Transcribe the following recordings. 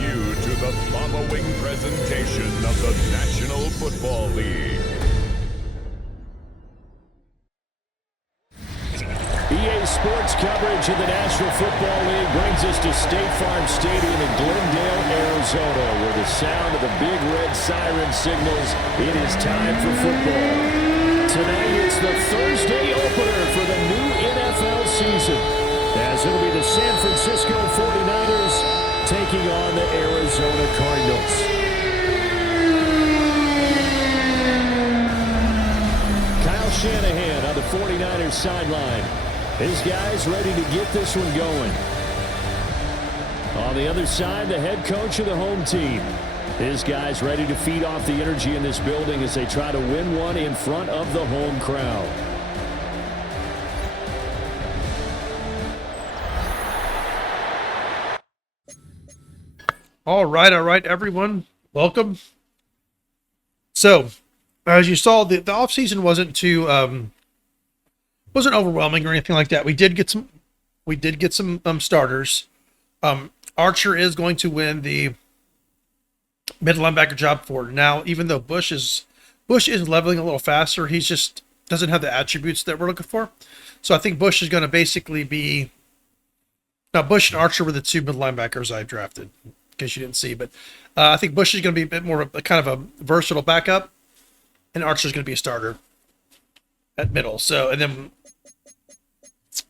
brings you to the following presentation of the National Football League. EA Sports coverage of the National Football League brings us to State Farm Stadium in Glendale, Arizona, where the sound of the big red siren signals it is time for football. Tonight it's the Thursday opener for the new NFL season, as it'll be the San Francisco 49ers taking on the Arizona Cardinals. Kyle Shanahan on the 49ers sideline. His guys ready to get this one going. On the other side, the head coach of the home team. His guys ready to feed off the energy in this building as they try to win one in front of the home crowd. All right, everyone. Welcome. So, as you saw, the offseason wasn't too wasn't overwhelming or anything like that. We did get some starters. Archer is going to win the middle linebacker job for now. Even though Bush is leveling a little faster, he just doesn't have the attributes that we're looking for. So I think Bush is going to basically be now. Bush and Archer were the two middle linebackers I drafted, in case you didn't see. But I think Bush is going to be a bit more of a kind of a versatile backup, and Archer is going to be a starter at middle. So and then.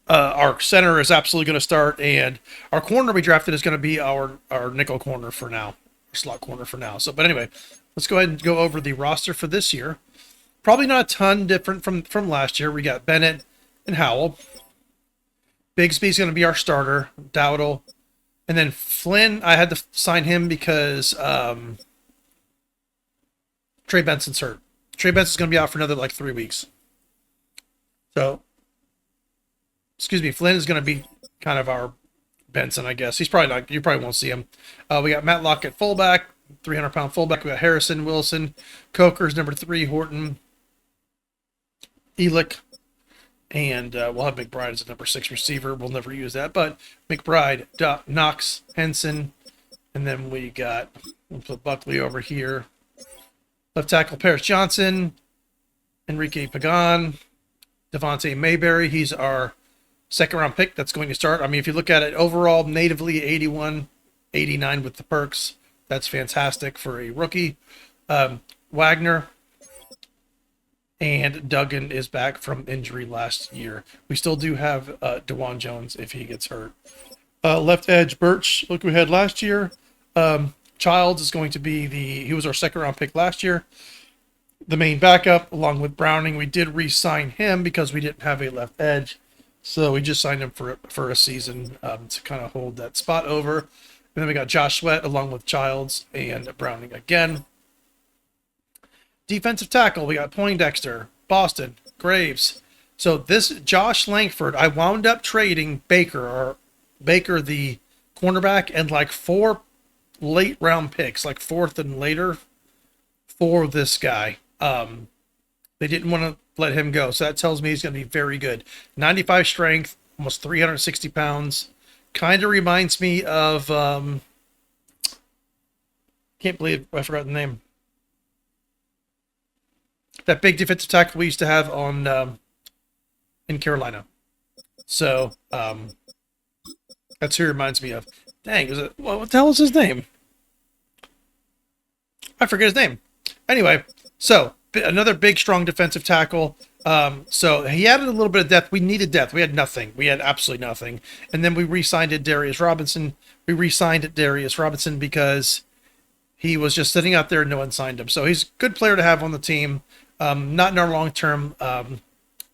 Our center is absolutely going to start, and our corner we drafted is going to be our nickel corner for now, our slot corner for now. So, but anyway, let's go ahead and go over the roster for this year. Probably not a ton different from last year. We got Bennett and Howell. Bigsby's going to be our starter, Dowdle, and then Flynn. I had to sign him because Trey Benson's hurt. Trey Benson's going to be out for another 3 weeks. So. Flynn is going to be kind of our Benson, I guess. He's probably not, you probably won't see him. We got Matt Lockett fullback, 300-pound fullback. We got Harrison, Wilson, Coker's number 3, Horton, Elick, and we'll have McBride as a number 6 receiver. We'll never use that, but McBride, Knox, Henson, and then we'll put Buckley over here. Left tackle, Paris Johnson, Enrique Pagan, Devontae Mayberry. He's our second-round pick that's going to start. I mean, if you look at it overall, natively 81, 89 with the perks. That's fantastic for a rookie. Wagner and Duggan is back from injury last year. We still do have DeJuan Jones if he gets hurt. Left edge, Birch, look we had last year. Childs is going to be he was our second-round pick last year. The main backup, along with Browning. We did re-sign him because we didn't have a left edge. So we just signed him for a season to kind of hold that spot over. And then we got Josh Sweat along with Childs and Browning again. Defensive tackle, we got Poindexter, Boston, Graves. So this Josh Langford, I wound up trading Baker the cornerback, and 4 late round picks, 4th and later, for this guy. They didn't want to let him go, so that tells me he's going to be very good. 95 strength, almost 360 pounds. Kind of reminds me of can't believe I forgot the name. That big defensive tackle we used to have on in Carolina. So that's who he reminds me of. Dang, what the hell is his name? I forget his name. Anyway, so another big, strong defensive tackle. So he added a little bit of depth. We needed depth. We had nothing. We had absolutely nothing. And then we re-signed Darius Robinson. Because he was just sitting out there and no one signed him. So he's a good player to have on the team. Not in our long-term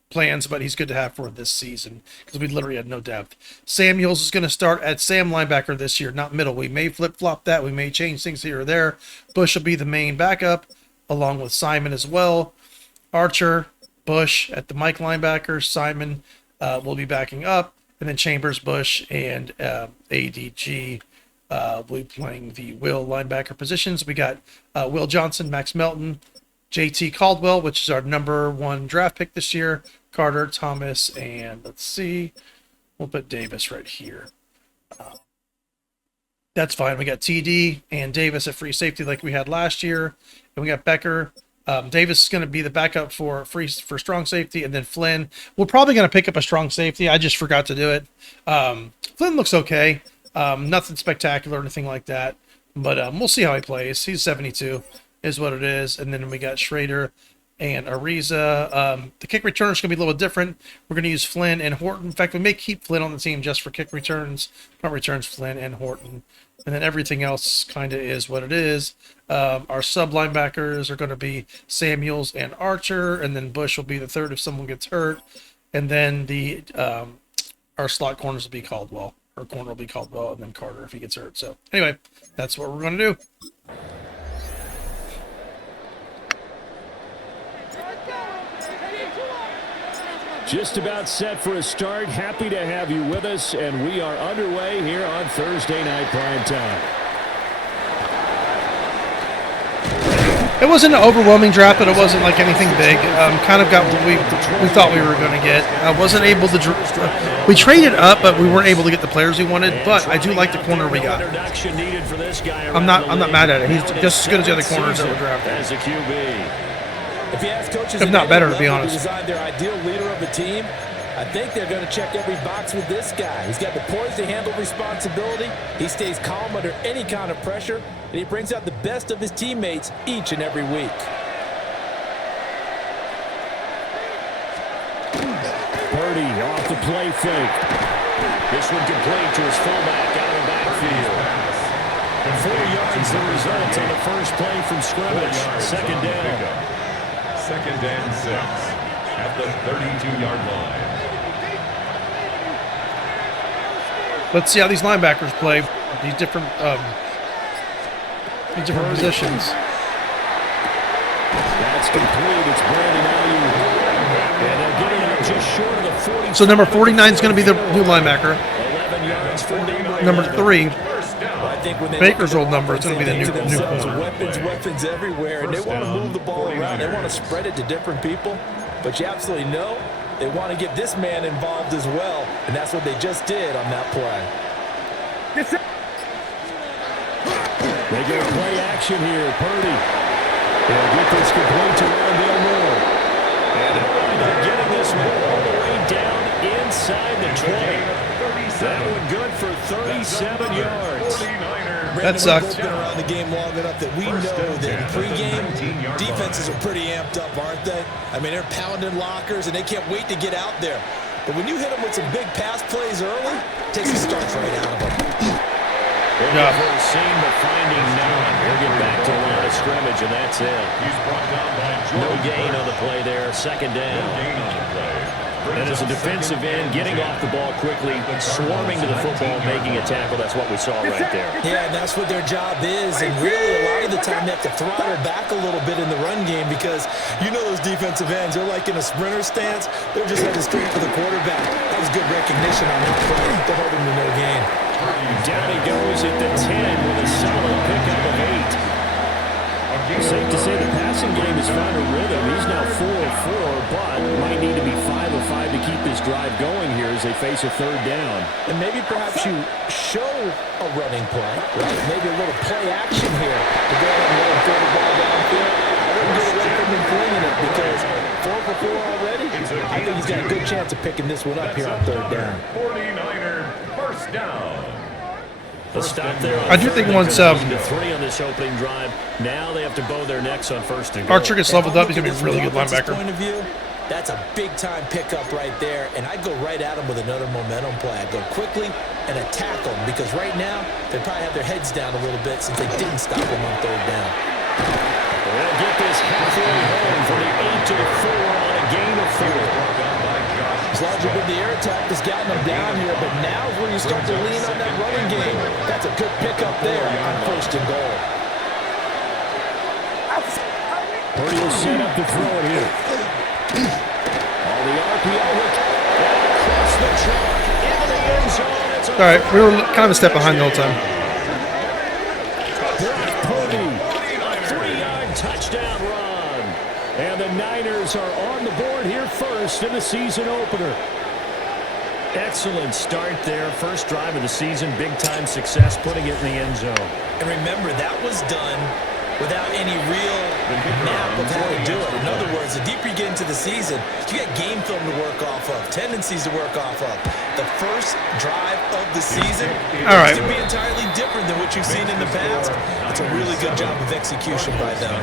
plans, but he's good to have for this season because we literally had no depth. Samuels is going to start at Sam linebacker this year, not middle. We may flip-flop that. We may change things here or there. Bush will be the main backup, along with Simon as well. Archer, Bush at the Mike linebacker. Simon will be backing up. And then Chambers, Bush, and ADG will be playing the Will linebacker positions. We got Will Johnson, Max Melton, JT Caldwell, which is our number 1 draft pick this year. Carter, Thomas, and let's see. We'll put Davis right here. That's fine. We got TD and Davis at free safety like we had last year, and we got Becker. Davis is going to be the backup for strong safety, and then Flynn. We're probably going to pick up a strong safety. I just forgot to do it. Flynn looks okay. Nothing spectacular or anything like that, but we'll see how he plays. He's 72, is what it is. And then we got Schrader and Ariza. The kick return is going to be a little different. We're going to use Flynn and Horton. In fact, we may keep Flynn on the team just for kick returns. Punt returns, Flynn and Horton. And then everything else kind of is what it is. Our sub linebackers are going to be Samuels and Archer, and then Bush will be the third if someone gets hurt. And then our slot corners will be Caldwell. Our corner will be Caldwell, and then Carter if he gets hurt. So anyway, that's what we're going to do. Just about set for a start. Happy to have you with us, and we are underway here on Thursday Night Prime Time. It wasn't an overwhelming draft, but it wasn't like anything big. Kind of got what we thought we were going to get. I wasn't able to. We traded up, but we weren't able to get the players we wanted. But I do like the corner we got. I'm not mad at it. He's just as good as the other corners that were drafted. As a QB. If you ask coaches, if not better, to be honest. Decide their ideal leader of the team, I think they're going to check every box with this guy. He's got the poise to handle responsibility. He stays calm under any kind of pressure, and he brings out the best of his teammates each and every week. Purdy off the play fake. This one complete to his fullback out of the backfield. 4 yards the result on the first play from scrimmage. Second down. Second and 6 at the 32-yard line. Let's see how these linebackers play. These different positions. That's complete. It's Brandon Ayuk. And they're getting up just short of the 40. So number 49 is going to be the new linebacker. 11 yards for Number 3. I think when they Baker's old number, it's going to be the new corner. Weapons everywhere, and they want to move the ball around. They want to spread it to different people, but you absolutely know they want to get this man involved as well, and that's what they just did on that play. They get play action here. Purdy. They'll get this complete to Rondale Moore. And they're getting this one all the way down inside the 20. That one good for 37 yards. That sucked. We've been around the game long enough that we know that in pregame, defenses are pretty amped up, aren't they? I mean, they're pounding lockers, and they can't wait to get out there. But when you hit them with some big pass plays early, it takes the starch right out of them. Yeah. Seen but finding none. We'll get back to the line of scrimmage, and that's it. No gain on the play there. Second down. And as a defensive end, getting off the ball quickly, swarming to the football, making a tackle, that's what we saw right there. Yeah, and that's what their job is. And really, a lot of the time, they have to throttle back a little bit in the run game because you know those defensive ends, they're like in a sprinter stance. They're just headed straight for the quarterback. That was good recognition on that play to hold him to no gain. Down he goes at the 10 with a solid pickup of 8. Safe to say the passing game has found a rhythm. He's now 4 of 4, but might need to be 5 of 5 to keep this drive going here as they face a third down. And maybe perhaps you show a running play, right? Maybe a little play action here to go ahead and throw the ball downfield. I wouldn't get away from him flinging it because 4 for 4 already. I think he's got a good chance of picking this one up here on third down. 49er first down. Stop there. I do think once to 3 on this opening drive, now they have to bow their necks on first and goal. Archer gets leveled up, he's going to be a really good linebacker. Point of view, that's a big-time pickup right there, and I'd go right at him with another momentum play. I'd go quickly and attack them because right now they probably have their heads down a little bit since they didn't stop him on third down. They'll get this halfway home for the 8 to the 4 on a gain of 4. As long as you're with the air attack that's gotten them down here, but now is where you start to lean on that running game. That's a good pickup there on first and goal. Purdy will set up to throw it here. All the RPO look across the chalk into the end zone. All right, we were kind of a step behind the whole time. Purdy, a 3-yard touchdown run. And the Niners are on the board here first in the season opener. Excellent start there. First drive of the season. Big-time success putting it in the end zone. And remember, that was done without any real map of how to do it. In other words, the deeper you get into the season, you got game film to work off of, tendencies to work off of. The first drive of the season is to be entirely different than what you've seen in the past. It's a really good job of execution by them.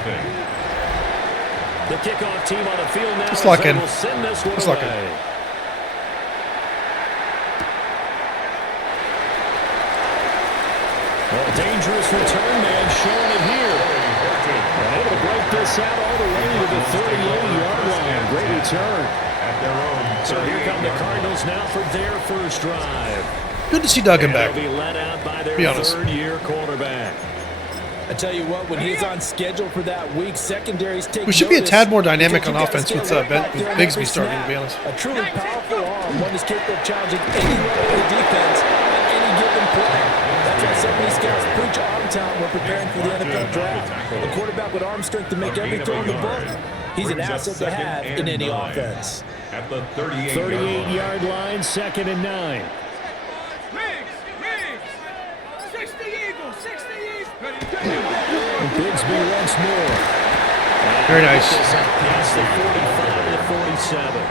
The kickoff team on the field now. Just lock in. Will send this one Just lock in. away. Well, dangerous return man showing it here. And able to break this out all the way to the 38-yard line. Great return. So here come the Cardinals now for their first drive. Good to see Duggan back. They'll be led out by their Be honest. third-year quarterback. I tell you what, when he's on schedule for that week, secondaries take We should be a notice tad more dynamic because on you gotta offense stay with right back there on Bigsby every starting, snap. to be honest. A truly powerful arm, one that's capable of challenging any level of the defense at any given play. That's why so many scouts preach arm talent when preparing for the NFL draft. A quarterback with arm strength to make every throw in the book. He's an asset to have in any offense. At the 38-yard 38-yard line, 2nd and 9. Bigsby once more. Very nice. Past the 45 to 47.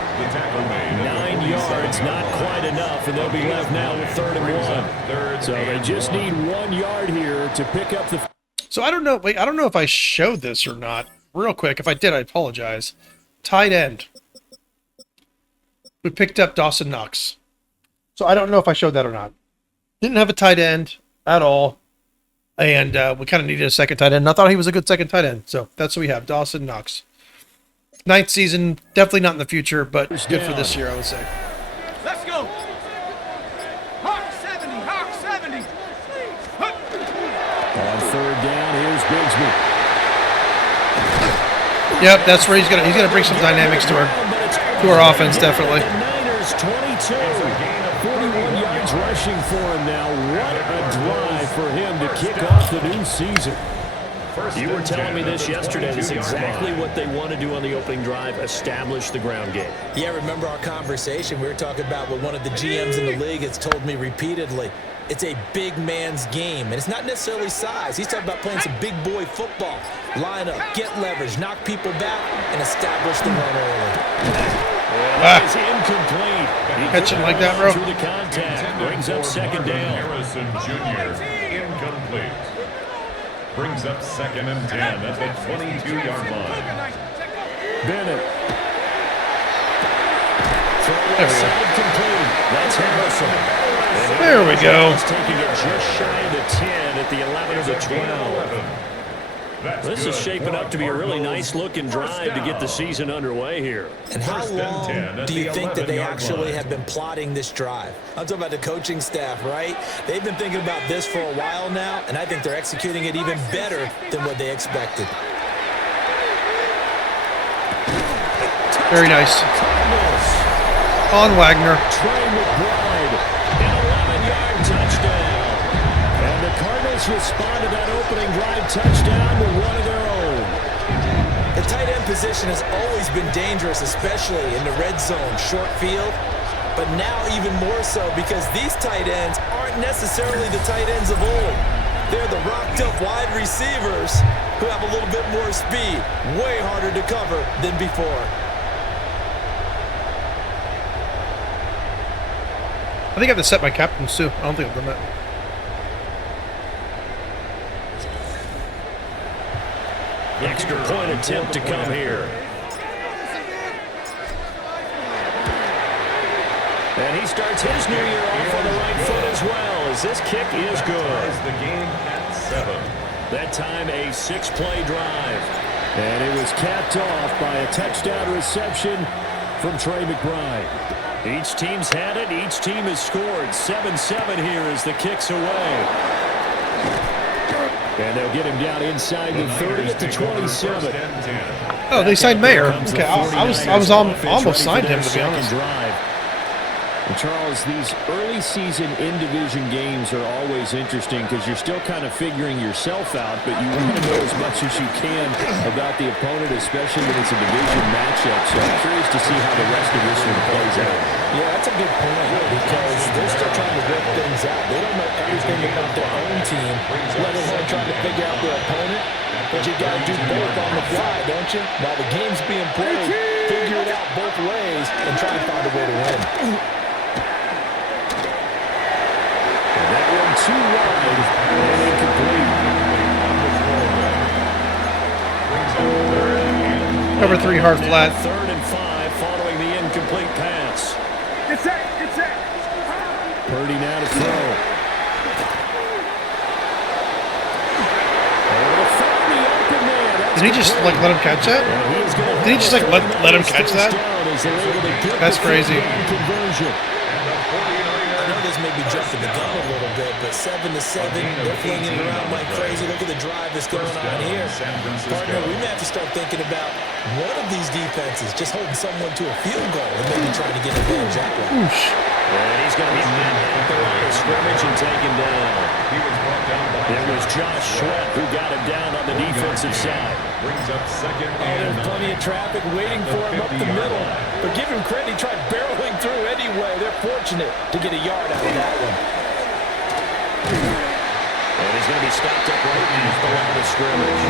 9 yards, not quite enough, and they'll be left now with 3rd and 1. So they just need 1 yard here to pick up the. So I don't know. Wait, I don't know if I showed this or not. Real quick, if I did, I apologize. Tight end. We picked up Dawson Knox. So I don't know if I showed that or not. Didn't have a tight end at all. And we kind of needed a second tight end. And I thought he was a good second tight end. So that's what we have, Dawson Knox. 9th season, definitely not in the future, but good for this year, I would say. Let's go. Hawk 70, Hawk 70. On 3rd down, here's Bigsby. Yep, that's where he's gonna bring some dynamics to our offense, definitely. The Niners 22. 41 yards rushing for him now. What a drive for him to kick off the new season. You were telling me this yesterday. This is exactly what they want to do on the opening drive, establish the ground game. Yeah, remember our conversation? We were talking about what one of the GMs in the league has told me repeatedly. It's a big man's game, and it's not necessarily size. He's talking about playing some big boy football. Line up, get leverage, knock people back, and establish the run early. That is incomplete. Catch it like that, bro. Through the contact. Brings up 2nd down. Harrison Jr. incomplete. Brings up 2nd and 10 at the 22-yard line. Bennett. There we go. Side complete. That's Harrison. There we go. He's taking it just shy of the 10 at the 11 of the 12. This is shaping up to be a really nice-looking drive to get the season underway here. And how long do you think that they actually have been plotting this drive? I'm talking about the coaching staff, right? They've been thinking about this for a while now, and I think they're executing it even better than what they expected. Very nice. On Wagner. Trey McBride, an 11-yard touchdown. And the Cardinals respond to that opening drive touchdown with one of their own. The tight end position has always been dangerous, especially in the red zone, short field. But now even more so because these tight ends aren't necessarily the tight ends of old. They're the rocked-up wide receivers who have a little bit more speed, way harder to cover than before. I think I have to set my captains too. I don't think I've done that. Extra point attempt to come here. And he starts his new year off on the right foot as well, as this kick is good. The game at 7. That time a 6-play drive. And it was capped off by a touchdown reception from Trey McBride. Each team's had it. Each team has scored. 7-7 here as the kick's away. And they'll get him down inside the 30 at the 27. Oh, they signed Mayer. Okay, I was almost signed him, to be honest. Drive. Charles, these early season in-division games are always interesting because you're still kind of figuring yourself out, but you want to know as much as you can about the opponent, especially when it's a division matchup. So I'm curious to see how the rest of this one plays out. Yeah, that's a good point because they're still trying to work things out. They don't know everything about their own team, let alone trying to figure out their opponent. But you got to do both on the fly, don't you? While the game's being played, figure it out both ways and try to find a way to win. That one too wide and incomplete. Cover 3 hard flat. 3rd and 5 following the incomplete pass. Get set, get set. Purdy now to throw. Did he just like let him catch that? Did he just like let him catch that? That's crazy. I know this may be jumping the gun a little bit, but 7-7, they're flinging it around like crazy. Look at the drive that's going on here. Partner, we may have to start thinking about one of these defenses just holding someone to a field goal and maybe trying to get advantage that way. And he's going to be met at the line of scrimmage and taken down. It was Josh Sweat who got him down on the defensive side. Brings up 2nd There's and plenty of traffic waiting for him up the middle. But give him credit, he tried barreling through anyway. They're fortunate to get a yard out of that one. And he's going to be stopped up right at the line of scrimmage.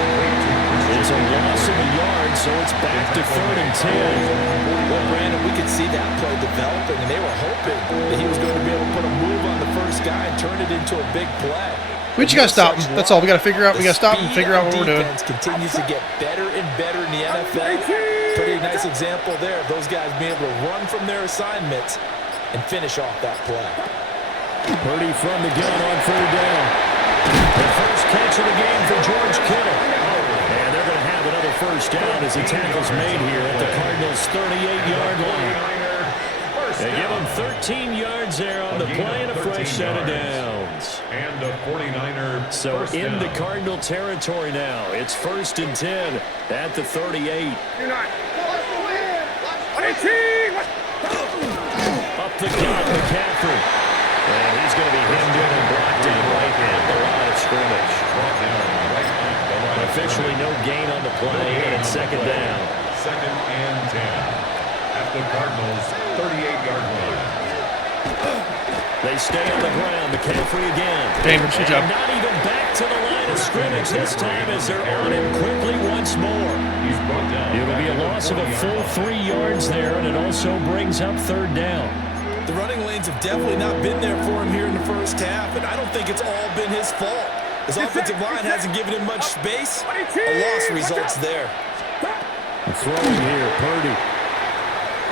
It's a loss of a yard, so it's back to 3rd and 10. Well, Brandon, we could see that play developing, and they were hoping that he was going to be able to put a move on the first guy and turn it into a big play. We just gotta stop him. That's all. We gotta figure out. We gotta stop and figure out what we're doing. Defense continues to get better and better in the NFL. Pretty nice example there of those guys being able to run from their assignments and finish off that play. Purdy from the gun on 3rd down. The first catch of the game for George Kittle. And they're going to have another first down as the tackle's made here at the Cardinals' 38-yard line. They give him 13 yards there on the play and a fresh set of downs. And a 49er. So into Cardinal territory now. It's 1st and 10 at the 38. You're not. Up the gut, McCaffrey. And he's going to be hemmed in and blocked in right at the line of scrimmage. Officially no gain on the play, and it's 2nd down. 2nd and 10 at the Cardinals' 38-yard line. They stay on the ground. McCaffrey again. Chambers, good job. And not even back to the line of scrimmage this time as they're on him quickly once more. It'll be a loss of a full 3 yards there, and it also brings up 3rd down. The running lanes have definitely not been there for him here in the first half, and I don't think it's all been his fault. His offensive line hasn't given him much space. A loss results there. The throwing here, Purdy.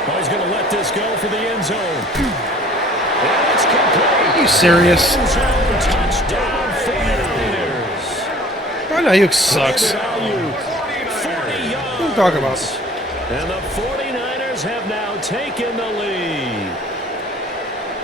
Oh, he's going to let this go for the end zone. And it's complete. Are you serious? End zone touchdown 49ers. I know you sucks. Value, 40 yards. What are you talking about? And the 49ers have now taken the lead.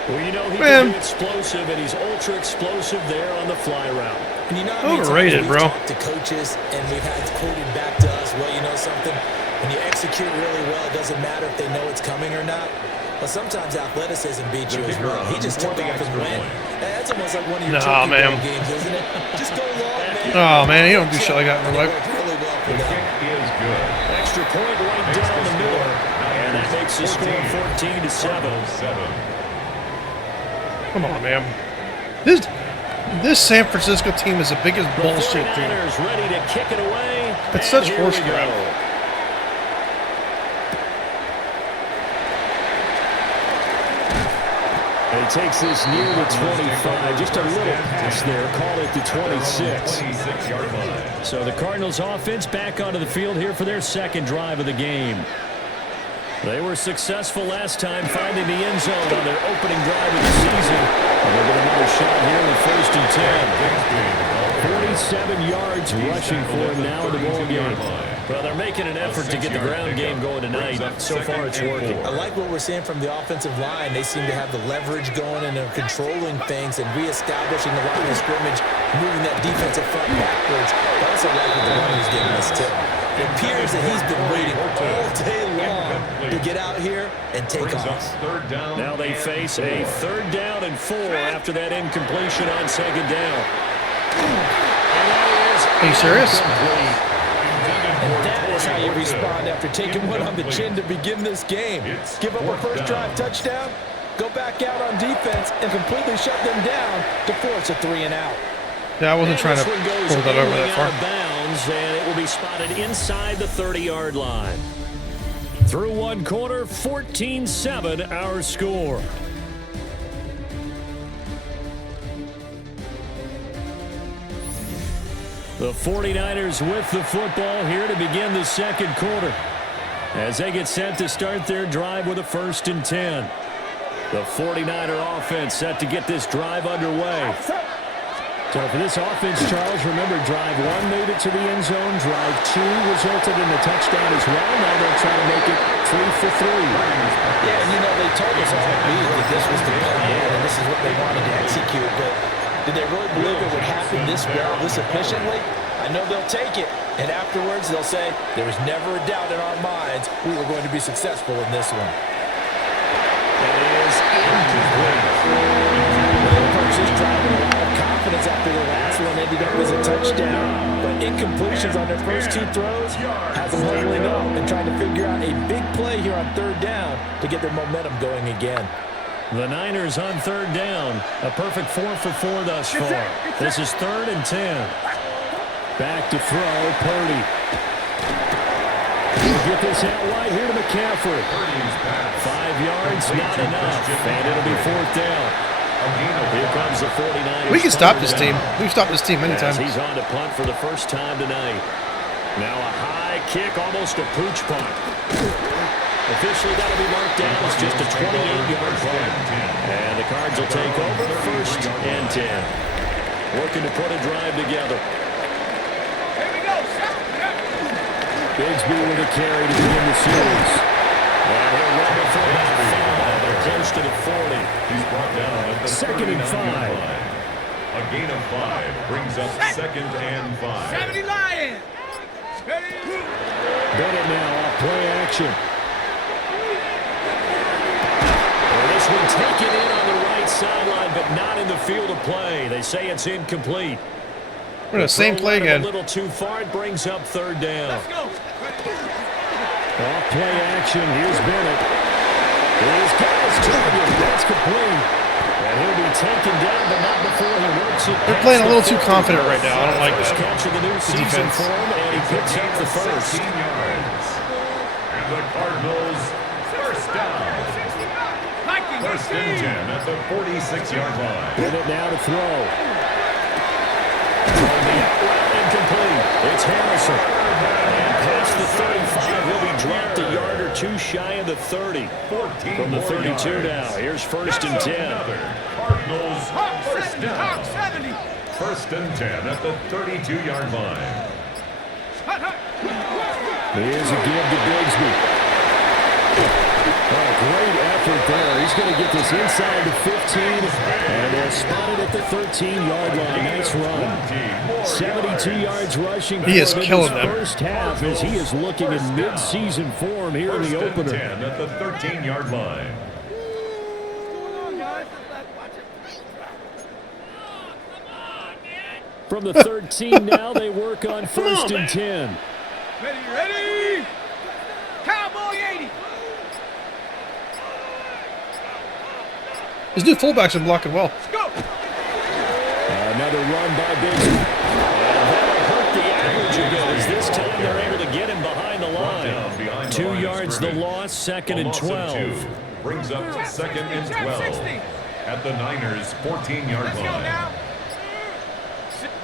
Well, you know he can be explosive, and he's ultra-explosive there on the fly route. And you know, overrated, bro. We've talked to coaches, and we've had quoted back to us, well, you know something? When you execute really well, it doesn't matter if they know it's coming or not. But sometimes athleticism beats you as well. He just took off and went. That's almost like one of your turkey games, isn't it? Just go long, man. Oh, man, you don't do shit like that in real life. Really well for them. Is good. Extra point right down the middle. And that makes the score 14-7. Come on, man. This San Francisco team is the biggest bullshit team. Ready to kick it away. It's such horse crap. And he takes this near the 25. Just a little pass there. Call it the 26. 26-yard line. So the Cardinals offense back onto the field here for their 2nd drive of the game. They were successful last time finding the end zone on their opening drive of the season. And they'll get another shot here in the 1st and 10. 47 yards rushing for him now in the ball game. Well, they're making an effort to get the ground game going tonight. So far, it's working. I like what we're seeing from the offensive line. They seem to have the leverage going, and they're controlling things and reestablishing the line of scrimmage, moving that defensive front backwards. I also like what the running is giving us, too. It appears that he's been waiting all day long to get out here and take off. Now they face a 3rd down and 4 after that incompletion on 2nd down. And that is Are you serious? And that is how you respond after taking one on the chin to begin this game. Give up a first drive touchdown, go back out on defense, and completely shut them down to force a 3-and-out. Yeah, I wasn't trying to pull that over that far. Out of bounds, and it will be spotted inside the 30-yard line. Through 1 quarter, 14-7 our score. The 49ers with the football here to begin the 2nd quarter as they get set to start their drive with a 1st and 10. The 49er offense set to get this drive underway. So for this offense, Charles, remember drive 1 made it to the end zone. Drive 2 resulted in a touchdown as well. Now they're trying to make it 3 for 3. Yeah, and they told us all week that this was the plan and this is what they wanted to execute, but did they really believe it would happen this well, this efficiently? I know they'll take it, and afterwards they'll say, there was never a doubt in our minds we were going to be successful in this one. That is incomplete. They approached this drive with a lot of confidence after the last one ended up as a touchdown, but incompletions on their first 2 throws has them huddling up and trying to figure out a big play here on 3rd down to get their momentum going again. The Niners on 3rd down. A perfect 4 for 4 thus far. This is 3rd and 10. Back to throw, Purdy. He'll get this out wide here to McCaffrey. 5 yards, not enough. And it'll be 4th down. Here comes the 49ers. We can stop this team. We've stopped this team many times. He's on to punt for the first time tonight. Now a high kick, almost a pooch punt. Officially, that'll be marked down as just a 28-yard punt. And the Cards will take over 1st and 10. Working to put a drive together. Bigsby with a carry to begin the series. And he'll run it for about 5. They're close to the 40. He's brought down at the 2nd and 5. A gain of 5 brings up 2nd and 5. 70 Lions. Bennett now off play action. This one taken in on the right sideline, but not in the field of play. They say it's incomplete. We're in the same play again. A little too far. It brings up 3rd down. Let's go. Off play action. Here's Bennett. He's got his target. That's complete. And he'll be taken down, but not before he works it. They're playing a little too confident right now. I don't like First that. catch of the new season for him, and he picks up the 1st. 16 yards. And the Cardinals, 1st down. 1st and 10 at the 46-yard line. Bennett now to throw. Incomplete. It's Harrison. And past the 35, he'll be dropped a yard or 2 shy of the 30. From the 32 now. Here's 1st and 10. Cardinals, 1st down. Hawk 70. 1st and 10 at the 32-yard line. Here's a give to Bigsby. Oh, great effort there. He's going to get this inside the 15, and they're spotted at the 13-yard line. Nice run. 72 yards rushing for He is him in killing his them. first half as he is looking in mid-season form here in the 1st and opener. 10 at the 13-yard line. From the 13 now, they work on 1st and 10. Ready. Cowboy 80. His new fullbacks are blocking well. Let's go. Another run by Bigsby. And that'll hurt the average a bit as this time they're able to get him behind the line. 2 yards the loss, 2nd and 12. Brings up 2nd and 12 at the Niners' 14-yard Let's go line. now.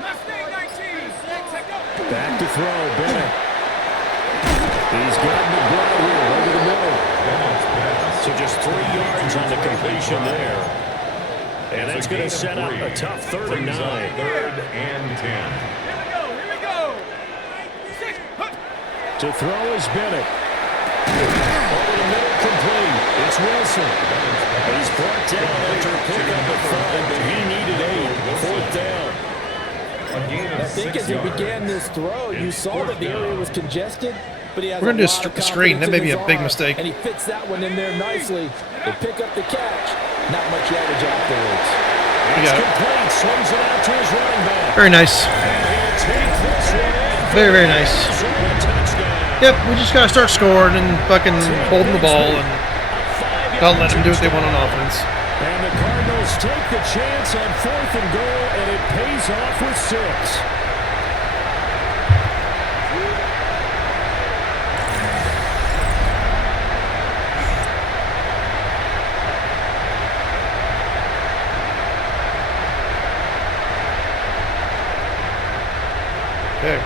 Mustang 19. Let's go. Back to throw, Bennett. He's got McBride here over the middle. So just 3 yards on the completion there. And that's going to set up a tough 3rd and 9. 3rd and 10. Here we go. 6. To throw is Bennett. Over the middle, complete. It's Wilson. He's brought down after a pickup of 5, but he needed 8. 4th down. A gain of think as he began this throw, you saw that the area was congested, but he has We're gonna do a lot of a screen. That may confidence be in a big his mistake. arm, and he fits that one in there nicely. They pick up the catch. Not much yardage afterwards. You got it. Complete. Swings it out to his running back. Very nice. Very, very nice. Yep, we just gotta start scoring and fucking holding the ball and not let them do what they want on offense. And the Cardinals take the chance on 4th and goal, and it pays off with 6. Okay.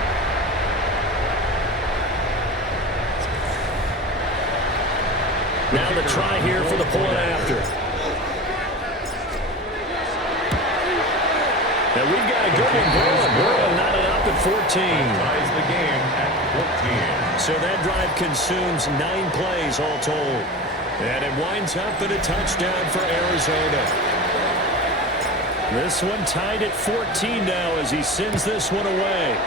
Now the try here for the point after. And we've got a good one going. Burrow knotted up at 14. Ties the game at 14. So that drive consumes 9 plays all told. And it winds up in a touchdown for Arizona. This one tied at 14 now as he sends this one away.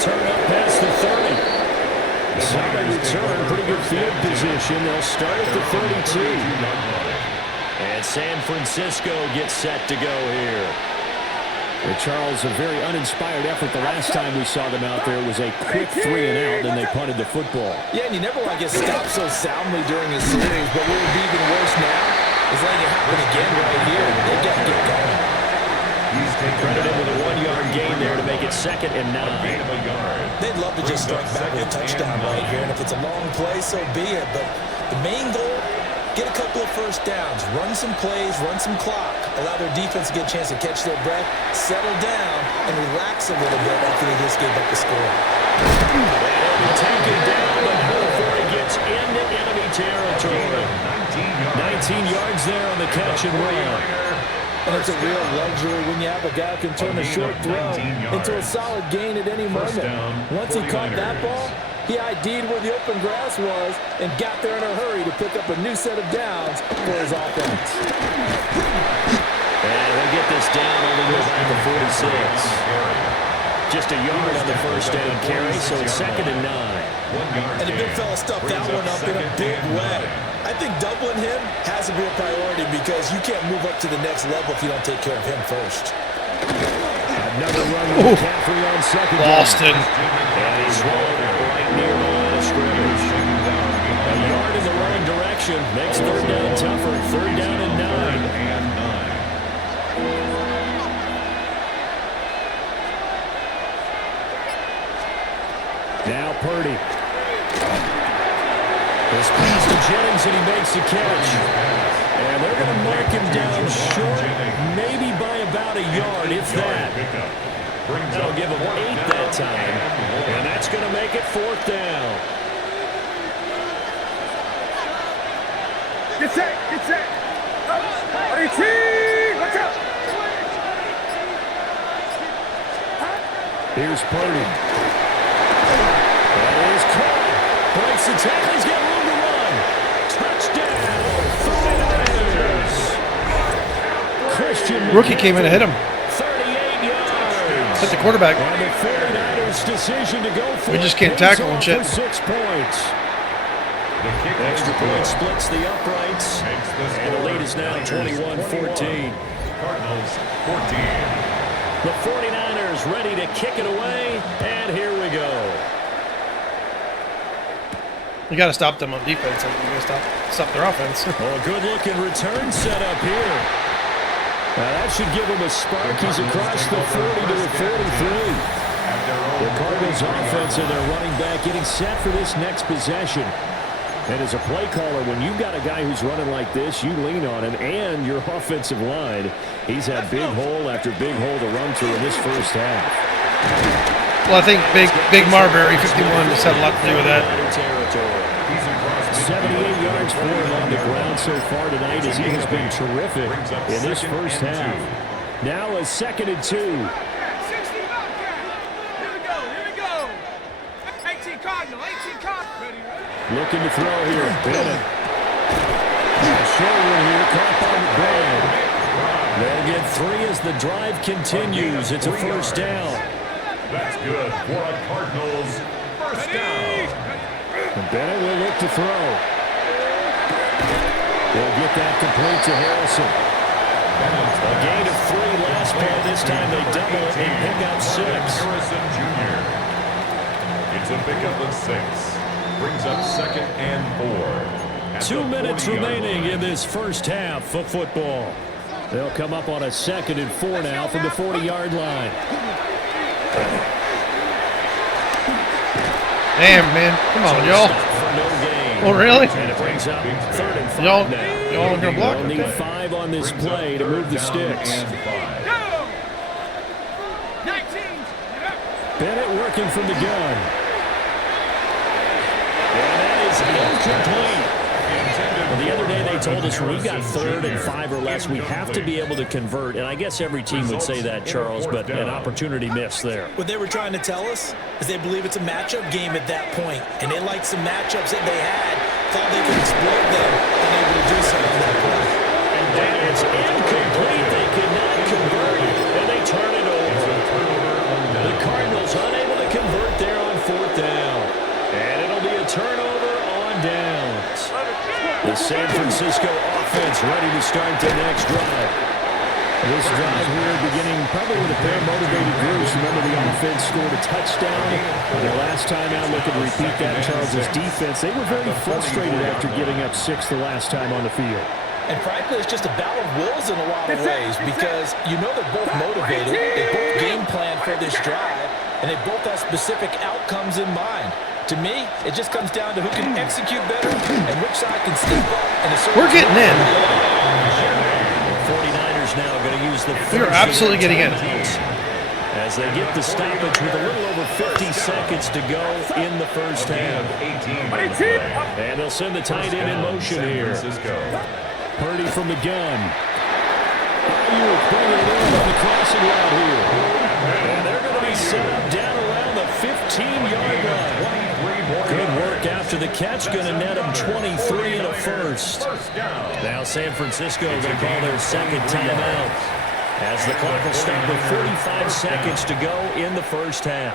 Turn up past the 30. Solid return, pretty good field position. They'll start at the 32. And San Francisco gets set to go here. Charles, a very uninspired effort the last time we saw them out there. It was a quick 3 and out, and they punted the football. Yeah, and you never want to get stopped so soundly during a series, but what would be even worse now is letting it happen again right here. They got to get going. Credited with a 1-yard gain there to make it 2nd and 9. They'd love to just strike back with a touchdown right here, and if it's a long play, so be it. But the main goal, get a couple of first downs, run some plays, run some clock, allow their defense to get a chance to catch their breath, settle down, and relax a little bit after they just gave up the score. Taken down, but before he gets into enemy territory. 19 yards there on the catch and run. And it's a real luxury when you have a guy who can turn a short throw into a solid gain at any moment. Once he caught that ball, he ID'd where the open grass was and got there in a hurry to pick up a new set of downs for his offense. And they'll get this down only goes back to 46. Just a yard on the first down carry, so it's 2nd and 9. And the big fella stuffed that one up in a big way. I think doubling him has to be a priority because you can't move up to the next level if you don't take care of him first. Another run with McCaffrey on 2nd down. Boston. And he's rolling right near the line of scrimmage. A yard in the wrong direction makes 3rd down tougher. 3rd down and 9. Now Purdy. This pass to Jennings, and he makes the catch. And they're going to mark him down short, maybe by about a yard, if that. That'll give him 8 that time. And that's going to make it 4th down. Get set, get set. 18, watch out. Here's Purdy. That is caught. Breaks the tackle. He's got room to run. Touchdown, 49ers. Christian Rookie came in and hit him. 38 yards. Hit the quarterback. And the 49ers decision to go for We just can't tackle and shit. 6 points. Extra point splits the uprights. And the lead is now 21-14. Cardinals 14. The 49ers ready to kick it away. And here we go. You got to stop them on defense. You got to stop their offense. Oh, a good-looking return set up here. That should give him a spark. He's across the 40 to the 43. The Cardinals offense and their running back getting set for this next possession. And as a play caller, when you've got a guy who's running like this, you lean on him and your offensive line. He's had big hole after big hole to run through in this first half. Well, I think Big Marbury, 51, just had a lot to do with that. 78 yards for him on the ground so far tonight as he has been terrific in this first half. Now a 2nd and 2. 60 Bobcat. Here we go. 18 Cardinal, 18 Cardinal. Ready. Looking to throw here. Bennett. Short one here, caught by McBride. They'll get 3 as the drive continues. It's a first down. That's good for a Cardinals first down. And Bennett will look to throw. They'll get that complete to Harrison. A gain of 3 last play. This time they double it and pick up 6. Harrison Jr. It's a pickup of 6. Brings up 2nd and 4. At 2 minutes 40-yard remaining line. in this first half of football. They'll come up on a 2nd and 4 now from the 40-yard line. Damn, man. Come on, y'all. For no gain. Oh, really? And it brings up 3rd and 5 Y'all now. are going to block? They'll need Okay. 5 on this play to move the sticks. And 5. Go! 19. Bennett working from the gun. And that is incomplete. Well, the other day they told us when we got 3rd and 5 or less, we have to be able to convert. And I guess every team would say that, Charles, but an opportunity missed there. What they were trying to tell us is they believe it's a matchup game at that point, and they liked some matchups that they had, thought they could exploit them, and able to do so on that play. And it's incomplete. They could not convert, and they turn it over. The Cardinals unable to convert there on 4th down. And it'll be a turnover on downs. The San Francisco offense ready to start their next drive. This drive here beginning probably with a pair of motivated groups. Remember, the offense scored a touchdown. Their last time out, looking to repeat that. Charles' defense, they were very frustrated after giving up 6 the last time on the field. And frankly, it's just a battle of wills in a lot of ways because you know they're both motivated, they both game plan for this drive, and they both have specific outcomes in mind. To me, it just comes down to who can execute better and which side can step up. And We're getting in. 49ers now going to use the We are absolutely getting in. as they get the stoppage with a little over 50 seconds to go in the first half. 18. And they'll send the tight end in motion here. Purdy from the gun. Ayuk bringing it in on the crossing route here. And they're going to be set up down around the 15-yard line. Good work after the catch. Going to net them 23 and a first. Now San Francisco going to call their second timeout as the clock will stop with 45 seconds to go in the first half.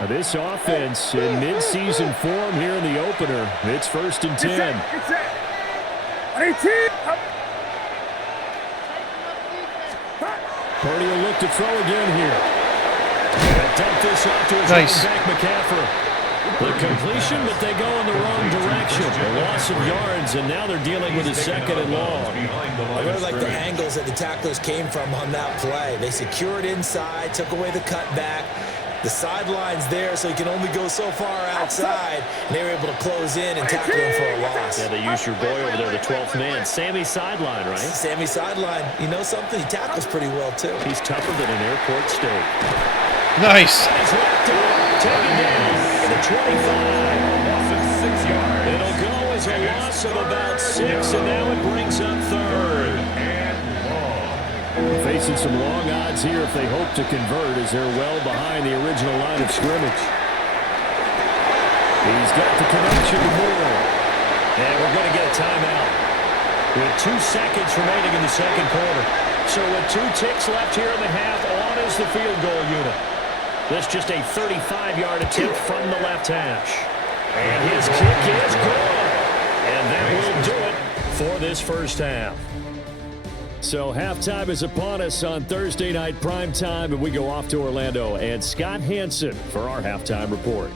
Now this offense in midseason form here in the opener. It's 1st and 10. Purdy will look to throw again here. And dump this off to his Nice. running back, McCaffrey. The completion, but they go in the wrong direction. A loss of yards, and now they're dealing with a 2nd and long. I really like the angles that the tacklers came from on that play. They secured inside, took away the cutback. The sideline's there, so he can only go so far outside. And they were able to close in and tackle him for a loss. Yeah, they used your boy over there, the 12th man. Sammy sideline, right? Sammy sideline. You know something? He tackles pretty well, too. He's tougher than an airport steak. Nice. He's wrapped up, taken down at the 25. It'll go as a loss of about 6, and now it brings up 3rd. Facing some long odds here if they hope to convert as they're well behind the original line of scrimmage. He's got the connection to Moore. And we're going to get a timeout with 2 seconds remaining in the second quarter. So with 2 ticks left here in the half, on is the field goal unit. This just a 35-yard attempt from the left hash. And his kick is good. And that will do it for this first half. So halftime is upon us on Thursday night primetime, and we go off to Orlando and Scott Hansen for our halftime report.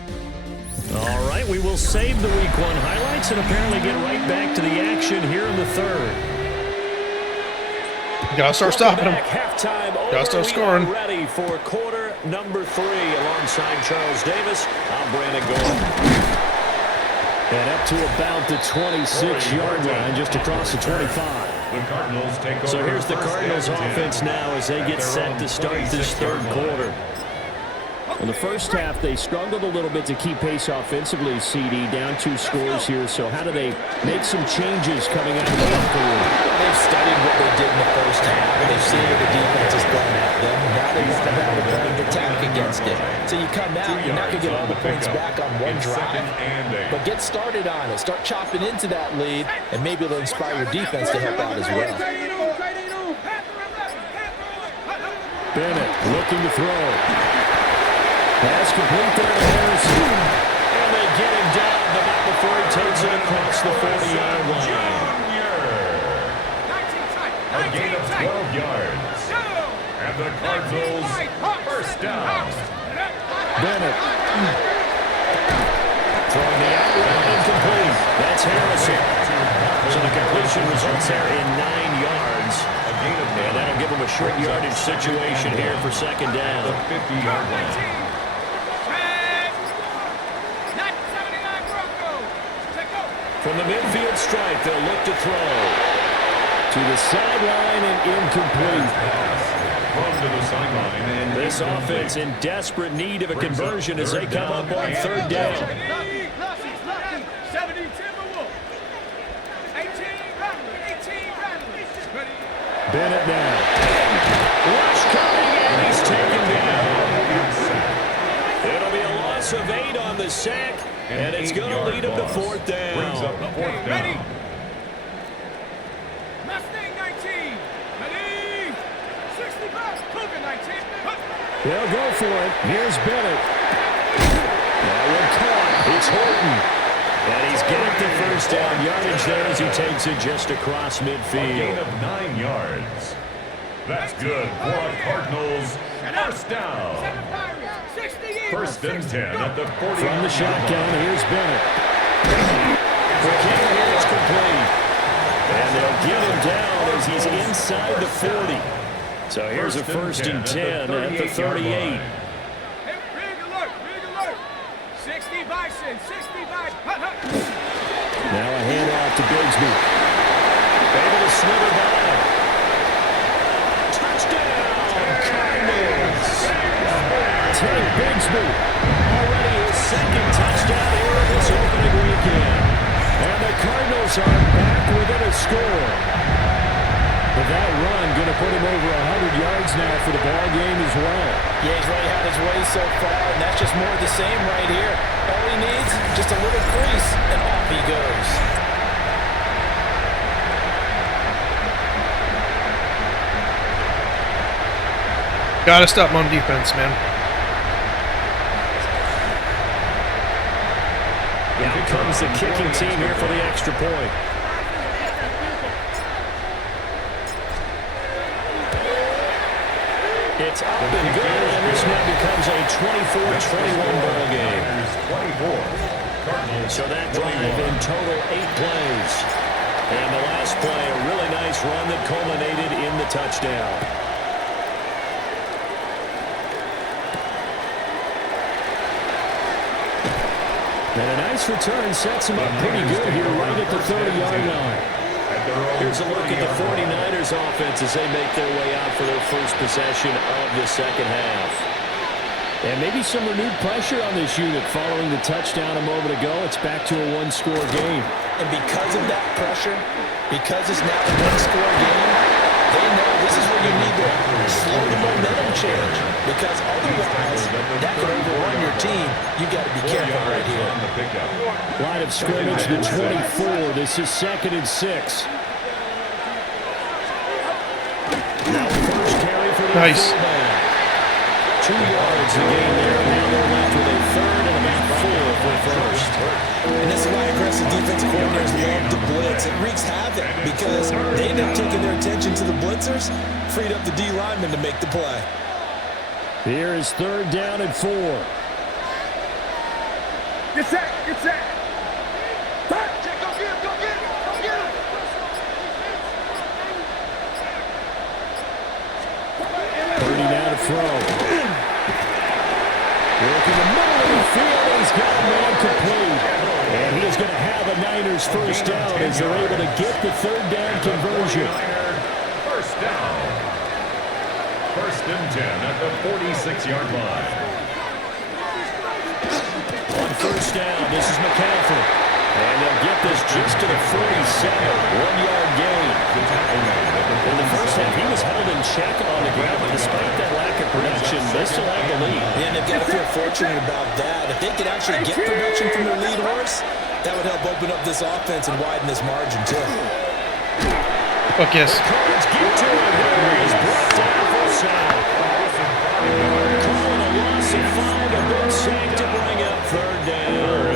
All right, we will save the Week 1 highlights and apparently get right back to the action here in the third. Gotta start stopping them. Halftime over. Gotta start We scoring. are ready for quarter number 3 alongside Charles Davis. I'm Brandon Gore. And up to about the 26-yard line, just across the 25. So here's the Cardinals offense now as they get set to start this third quarter. In the first half, they struggled a little bit to keep pace offensively, CD, down 2 scores here. So how do they make some changes coming out of the locker room? They've studied what they did in the first half. They've seen what the defense is going at them. Now they want to have a better attacking against it. So you come out, you're not going to get all the points back on one drive. But get started on it. Start chopping into that lead, and maybe it'll inspire your defense to help out as well. Bennett looking to throw. Pass complete there to Harrison. And they get him down, but not before he takes it across the 40-yard line. A gain of 12 yards. And the Cardinals first down. Bennett. Throwing the out route incomplete. That's Harrison. So the completion results there in 9 yards. And that'll give him a short yardage situation here for second down. The 50-yard line. From the midfield stripe, they'll look to throw. To the sideline and incomplete. From to the sideline and this offense in desperate need of a conversion as they come up on third down. Bennett now. Rush coming and he's taken down. It'll be a loss of 8 on the sack, and it's going to lead him to fourth down. Brings up the fourth down. They'll go for it. Here's Bennett. That one caught. It's Horton. And he's got the first down yardage there as he takes it just across midfield. A gain of 9 yards. That's good for our Cardinals. First down. First and 10 at the 40. From the shotgun, here's Bennett. For King, it's complete. And they'll get him down as he's inside the 40. So here's a first and 10 at the 38. Now a handoff to Bigsby. Able to slither by. Touchdown, Cardinals. Ted Bigsby. Already his second touchdown here in this opening weekend. And the Cardinals are back within a score. But that run going to put him over 100 yards now for the ball game as well. Yeah, he's really had his way so far, and that's just more of the same right here. All he needs, just a little crease, and off he goes. Gotta stop him on defense, man. Out comes the kicking team here for the extra point. It's up and good, and this now becomes a 24-21 ball game. So that drive in total 8 plays. And the last play, a really nice run that culminated in the touchdown. And a nice return sets him up pretty good here right at the 30-yard line. Here's a look at the 49ers offense as they make their way out for their first possession of the second half. And maybe some renewed pressure on this unit following the touchdown a moment ago. It's back to a one-score game. And because of that pressure, because it's now a one-score game, they know this is where you need to slow the momentum change. Because otherwise, that could overrun your team. You've got to be careful right here. Line of scrimmage, the 24. This is 2nd and 6. Now first carry for the fullback. 2 yards the game there. Now they're left with a third and about 4 for first. And this is why aggressive defensive coordinators love to blitz. It wreaks havoc because they end up taking their attention to the blitzers, freed up the D lineman to make the play. Here is 3rd down and 4. Get set, get set. Go get him, go get him, go get him. 30 now to throw. Working the middle of the field, he's got a man complete. And he is going to have a Niners first down as they're able to get the 3rd down conversion. First down. 1st and 10 at the 46-yard line. On 1st down, this is McCaffrey. And they'll get this just to the 47. 1-yard gain. In the first half, he was held in check on the ground, but despite that lack of production, they still have the lead. Yeah, and they've got to feel fortunate about that. If they could actually get production from their lead horse, that would help open up this offense and widen this margin, too. Fuck yes. Cards get to him. There he is, brought down for a sack. Calling a loss of 5, a good sack to bring up third down.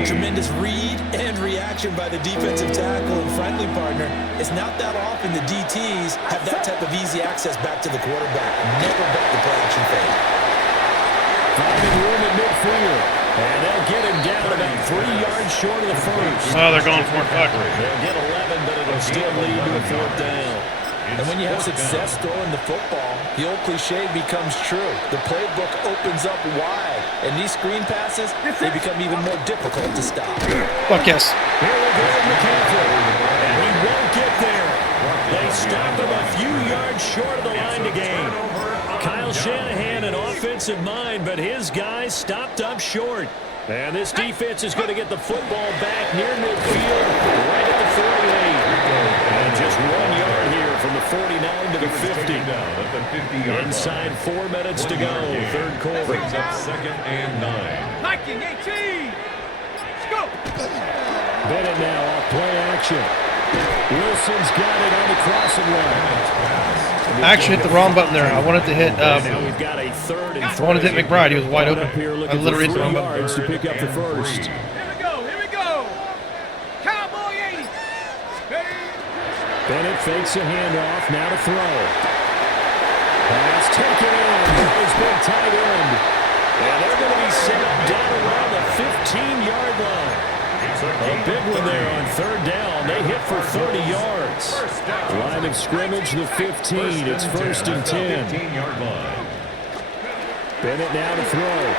Tremendous read and reaction by the defensive tackle. And frankly, partner, it's not that often the DTs have that type of easy access back to the quarterback. Never bet the play action fake. Finding room at midfield. And they'll get him down about 3 yards short of the first. Oh, they're going for it. Fuck. They'll get 11, but it'll still lead to a fourth down. And when you have success throwing the football, the old cliche becomes true. The playbook opens up wide. And these screen passes, they become even more difficult to stop. Fuck yes. Here we go, McCaffrey. And he won't get there. They stop him a few yards short of the line to gain. Kyle Shanahan, an offensive mind, but his guys stopped up short. And this defense is going to get the football back near midfield, right at the 48. And just 1 yard here from the 49 to the 50. Inside 4 minutes to go, third quarter. Brings up 2nd and 9. Viking 18. Let's go. Bennett now off play action. Wilson's got it on the crossing line. I actually hit the wrong button there. I wanted to hit. Now we've got a 3rd and 3. I wanted to hit McBride. He was wide open. I literally hit the wrong button. Yards to pick up the first. Here we go. Here we go. Cowboy 80. Bennett fakes a handoff. Now to throw. Pass taken in. Goes big tight end. And they're going to be set up down around the 15-yard line. A big one there on third down. They hit for 30 yards. Line of scrimmage, the 15. It's 1st and 10. 15-yard line. Bennett now to throw.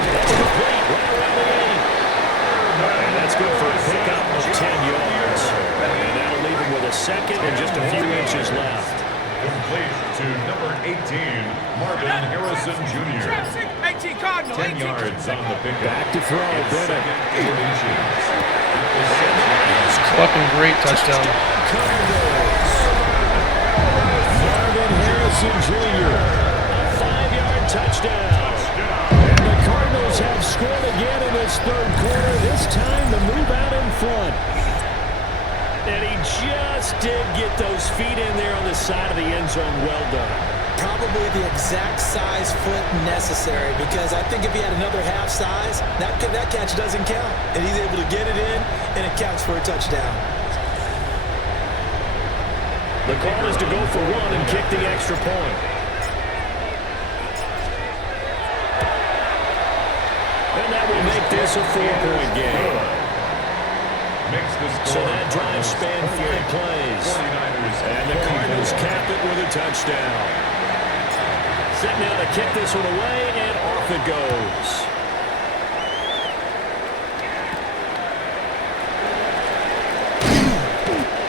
That's complete right around the 8. And that's good for a pickup of 10 yards. And that'll leave him with a second and just a few inches left. Complete to number 18, Marvin Harrison Jr. 18 Cardinals. 10 yards on the pickup. Back to throw. Bennett. 8 inches. Fucking great touchdown. Marvin Harrison Jr. A 5-yard touchdown. And the Cardinals have scored again in this third quarter. This time the move out in front. And he just did get those feet in there on the side of the end zone. Well done. Probably the exact size foot necessary, because I think if he had another half size, that catch doesn't count. And he's able to get it in, and it counts for a touchdown. The call is to go for 1 and kick the extra point. And that will make this a 4-point game. So that drive spanned 5 plays. And the Cardinals cap it with a touchdown. Set now to kick this one away, and off it goes.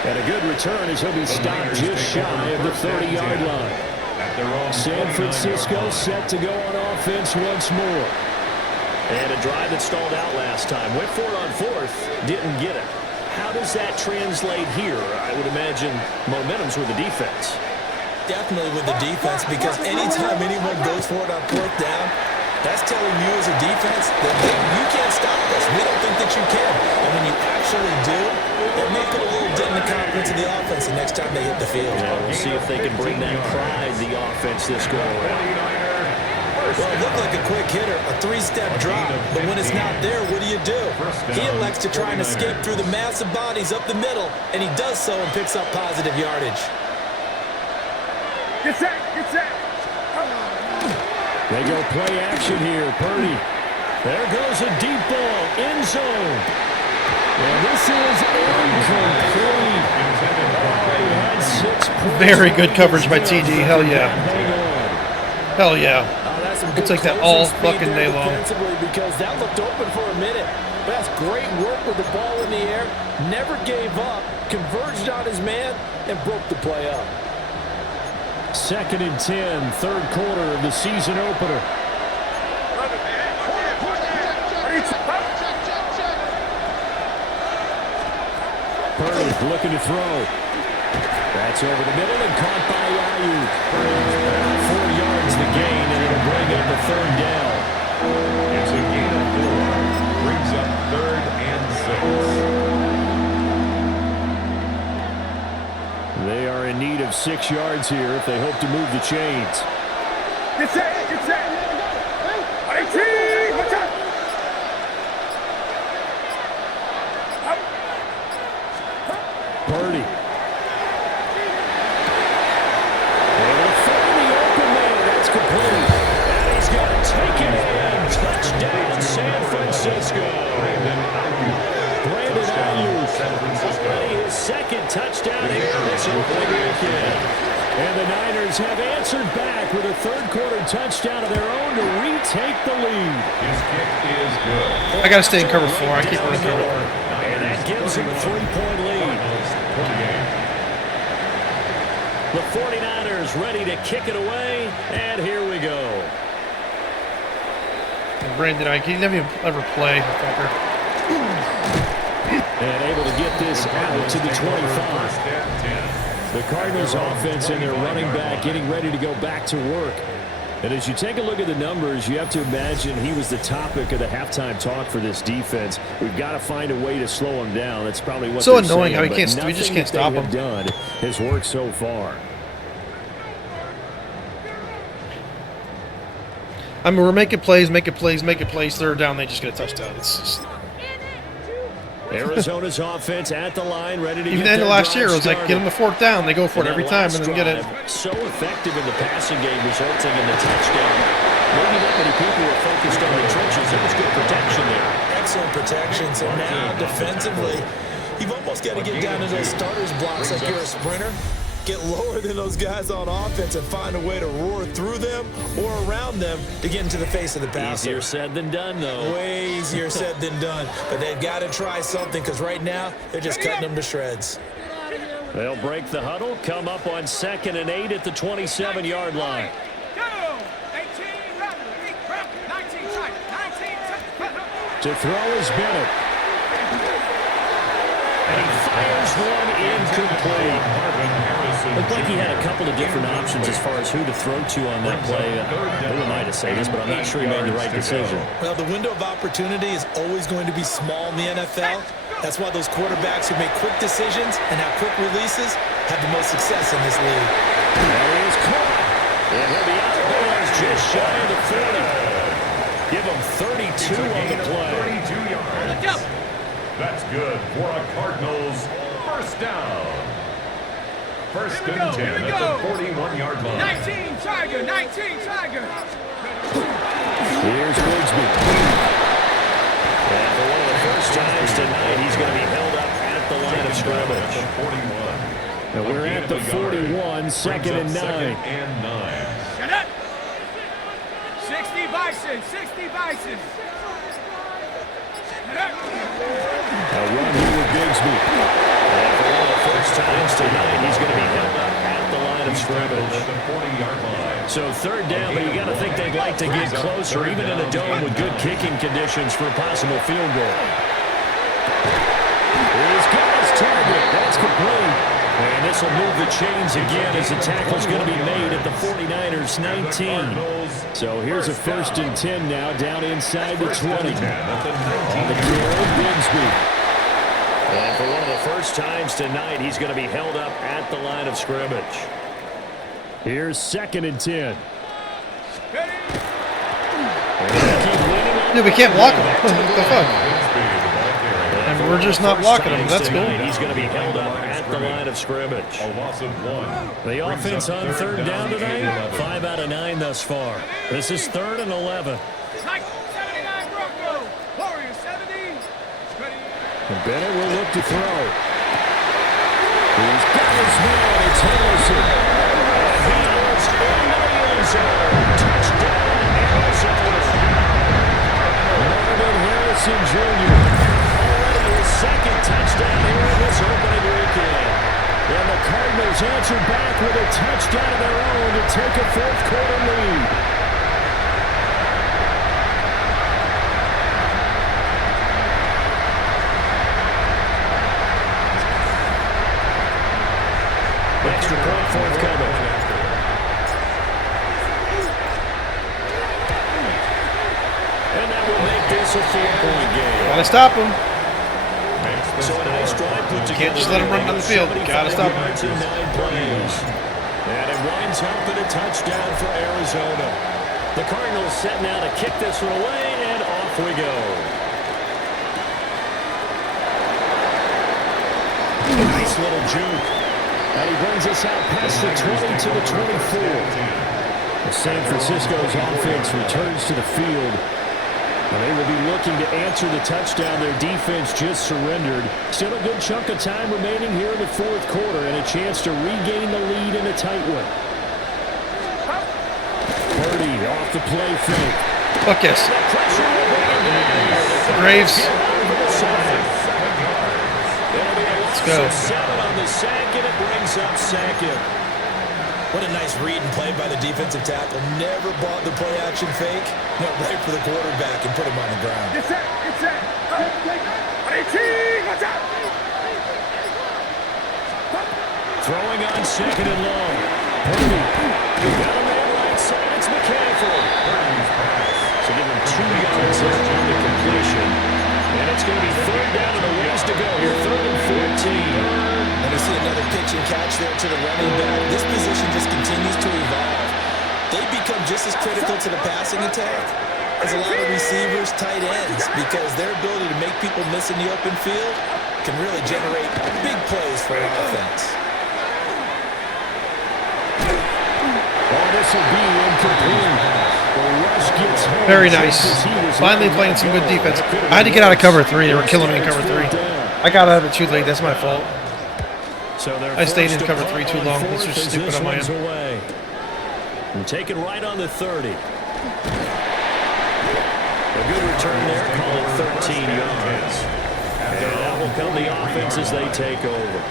And a good return as he'll be stopped just shy of the 30-yard line. San Francisco set to go on offense once more. And a drive that stalled out last time. Went for it on 4th, didn't get it. How does that translate here? I would imagine momentum's with the defense. Definitely with the defense, because anytime anyone goes for it on 4th down, that's telling you as a defense that you can't stop us. We don't think that you can. And when you actually do, it may put a little dent in the confidence of the offense the next time they hit the field. Yeah, we'll see if they can bring that pride the offense this go around. Well, it looked like a quick hitter, a 3-step drop, but when it's not there, what do? He elects to try and escape through the massive bodies up the middle, and he does so and picks up positive yardage. Get set. Get set. They go play action here. Purdy. There goes a deep ball, end zone. And this is incomplete. He had 6 points. Very good coverage by TD. Hell yeah. Hell yeah. It's like that all fucking day long. Because that looked open for a minute. But that's great work with the ball in the air. Never gave up. Converged on his man and broke the play up. 2nd and 10, third quarter of the season opener. Purdy looking to throw. That's over the middle and caught by Ayuk. 4 yards the gain, and it'll bring up a third down. It's a gain of 4. Brings up 3rd and 6. They are in need of 6 yards here if they hope to move the chains. Get set, get set. 18, watch out. Purdy. Able to find the open man. That's complete. And he's going to take it in. Touchdown, San Francisco. Brandon Ayuk. Already his 2nd touchdown here this opening weekend. And the Niners have answered back with a 3rd quarter touchdown of their own to retake the lead. His kick is good. I got to stay in cover 4. I keep running cover 4. And that gives him a 3-point lead. The 49ers ready to kick it away, and here we go. And Brandon, he never even ever play. And able to get this out to the 25. The Cardinals offense and their running back getting ready to go back to work. And as you take a look at the numbers, you have to imagine he was the topic of the halftime talk for this defense. We've got to find a way to slow him down. That's probably what so they're annoying saying, how we can't. We just can't stop him. Done has worked so far. I mean, we're making plays. 3rd down, they just get a touchdown. It's just... Arizona's offense at the line, ready to Even get the end of their last year, it was drive like, get them the 4th down. They go for it every time and then get it. So effective in the passing game, resulting in the touchdown. Maybe not many people were focused on the trenches. There was good protection there. Excellent protection. So now, defensively, you've almost got to get down to those starters blocks like you're a sprinter. Get lower than those guys on offense and find a way to roar through them or around them to get into the face of the passer. Easier said than done, though. Way easier said than done. But they've got to try something because right now they're just cutting them to shreds. They'll break the huddle, come up on 2nd and 8 at the 27-yard line. To throw is Bennett. And he fires one incomplete. Looked like he had a couple of different options as far as who to throw to on that play. Who am I to say this, but I'm not sure he made the right decision. Well, the window of opportunity is always going to be small in the NFL. That's why those quarterbacks who make quick decisions and have quick releases have the most success in this league. There he is caught. And he'll be out of bounds just shy of the 40. Give him 32 on the play. 32 yards. That's good for a Cardinals 1st down. 1st and 10 at the 41-yard line. 19 Tiger. Here's Bigsby. And for one of the first times tonight, he's going to be held up at the line of scrimmage. And we're at the 41, 2nd and 9. Shut up. 60 Bison. A run here with Bigsby. And for one of the first times tonight, he's going to be held up at the line of scrimmage. So 3rd down, but you got to think they'd like to get closer, even in a dome with good kicking conditions for a possible field goal. He's got his target. That's complete. And this will move the chains again as the tackle's going to be made at the 49ers 19. So here's a 1st and 10 now, down inside the 20. On the carry, Bigsby. And for one of the first times tonight, he's going to be held up at the line of scrimmage. Here's 2nd and 10. Dude, we can't block him. What the fuck? And we're just not blocking him. That's cool. He's going to be held up at the line of scrimmage. A loss of 1. The offense on 3rd down tonight, 5 out of 9 thus far. This is 3rd and 11. 79 Broncos. Warriors 70. And Bennett will look to throw. He's got his man. It's Harrison. He is in the end zone. Touchdown, Arizona. Marvin Harrison Jr. Already his 2nd touchdown here in this opening weekend. And the Cardinals answer back with a touchdown of their own to take a 4th quarter lead. It's a 4-point game. Gotta stop him. So a nice drive put together. Can't just let him run down the field. Gotta stop him. Yards in 9 plays. And it winds up with a touchdown for Arizona. The Cardinals set now to kick this one away, and off we go. Nice little juke. And he brings us out past the 20 to the 24. San Francisco's offense returns to the field. And they will be looking to answer the touchdown their defense just surrendered. Still a good chunk of time remaining here in the fourth quarter and a chance to regain the lead in a tight one. Purdy off the play fake. Buckus. Graves. Let's go. 7 on the sack, and it brings up second. What a nice read and play by the defensive tackle. Never bought the play action fake. Went right for the quarterback and put him on the ground. Get set. Get set. Watch out. Throwing on second and long. Purdy. Got a man right side. It's McCaffrey. So give him 2 yards left on the completion. And it's going to be third down and a ways to go here. 3rd and 14. And we see another pitch and catch there to the running back. This position just continues to evolve. They become just as critical to the passing attack as a lot of receivers, tight ends, because their ability to make people miss in the open field can really generate big plays for an offense. Oh, this will be incomplete. Very nice. Finally playing some good defense. I had to get out of cover 3. They were killing me in cover 3. I got out of it too late. That's my fault. I stayed in cover 3 too long. This was stupid on my end. And take it right on the 30. A good return there. Call it 13 yards. And that will come the offense as they take over.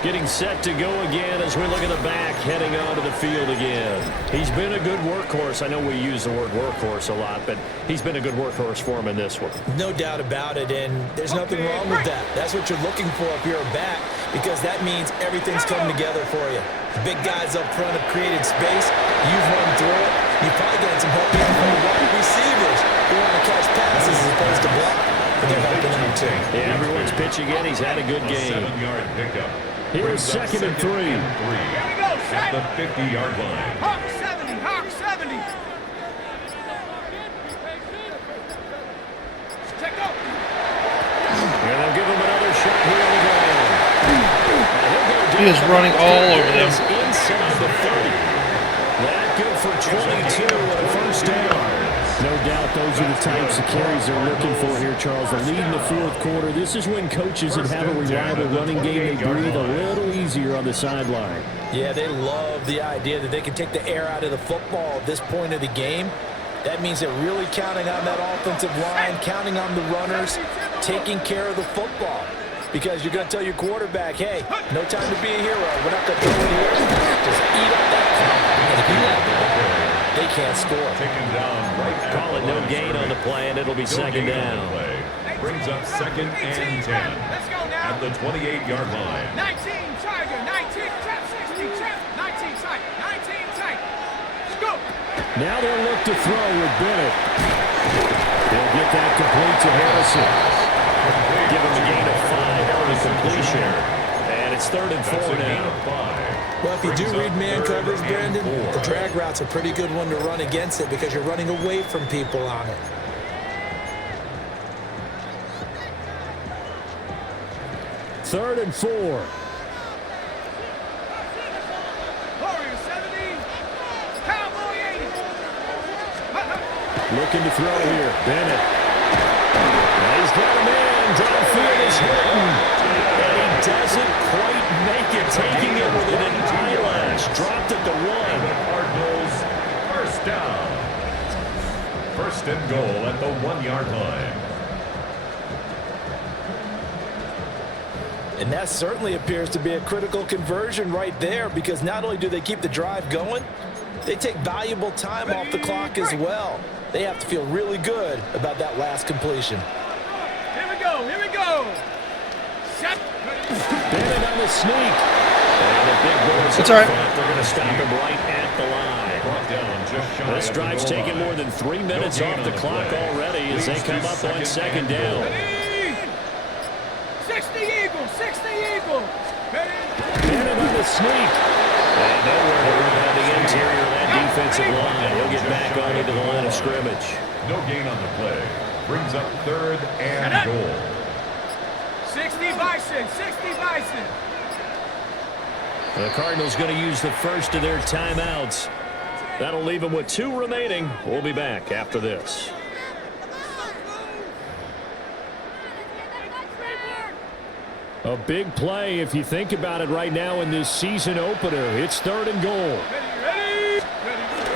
Getting set to go again as we look at the back, heading onto the field again. He's been a good workhorse. I know we use the word workhorse a lot, but he's been a good workhorse for him in this one. No doubt about it, and there's nothing wrong with that. That's what you're looking for if you're a back, because that means everything's coming together for you. The big guys up front have created space. You've run through it. You've probably gotten some help even from the wide receivers who want to catch passes as opposed to block, but they're helping them too. Yeah, everyone's pitching in. He's had a good game. 7-yard pickup. Here's 2nd and 3. Here we go, At the 50-yard line. Hawk 70. Hawk 70. Check up. And they'll give him another shot here on the ground. He is running all over them. Inside the 30. That good for 22 and a first down. No doubt those are the types of carries they're looking for here, Charles. The lead in the fourth quarter. This is when coaches that have a reliable running game, they breathe a little easier on the sideline. Yeah, they love the idea that they can take the air out of the football at this point of the game. That means they're really counting on that offensive line, counting on the runners, taking care of the football. Because you're going to tell your quarterback, hey, no time to be a hero. We're not going to throw it here. Just eat up that clock. And if you have the ball, they can't score. Taken down right. Call it no gain on the play, and it'll be second down. Brings up 2nd and 10. Let's go now. At the 28-yard line. 19 Tiger, 19 trap, 60 trap, 19 tight, 19 tight. Let's go. Now they'll look to throw with Bennett. They'll get that complete to Harrison. Give him a gain of 5 on the completion. And it's 3rd and 4 now. Well, if you do read man covers, Brandon, the drag route's a pretty good one to run against it because you're running away from people on it. Third and 4. Warrior 70. Cowboy 80. Looking to throw here. Bennett. He's got a man. Downfield is hitting. And he doesn't quite make it, taking it with an eyelash. Dropped at the 1. Cardinals, first down. 1st and goal at the 1-yard line. And that certainly appears to be a critical conversion right there because not only do they keep the drive going, they take valuable time off the clock as well. They have to feel really good about that last completion. Here we go. Here we go. Set. Bennett on the sneak. And the big boys It's all right. they're going to stop him right at the line. Brought down just shy This of the drive's goal taken line. more than 3 minutes No gain off on the the clock play. already as they Leads come to up on second and down. goal. 60 Eagles, 60 Eagles. Cannon on the sneak. And nowhere to run on the interior of that defensive line. He'll get back on into the line of scrimmage. No gain on the play. Brings up third and goal. 60 Bison, 60 Bison. The Cardinals going to use the first of their timeouts. That'll leave them with 2 remaining. We'll be back after this. A big play if you think about it right now in this season opener. It's third and goal. Ready.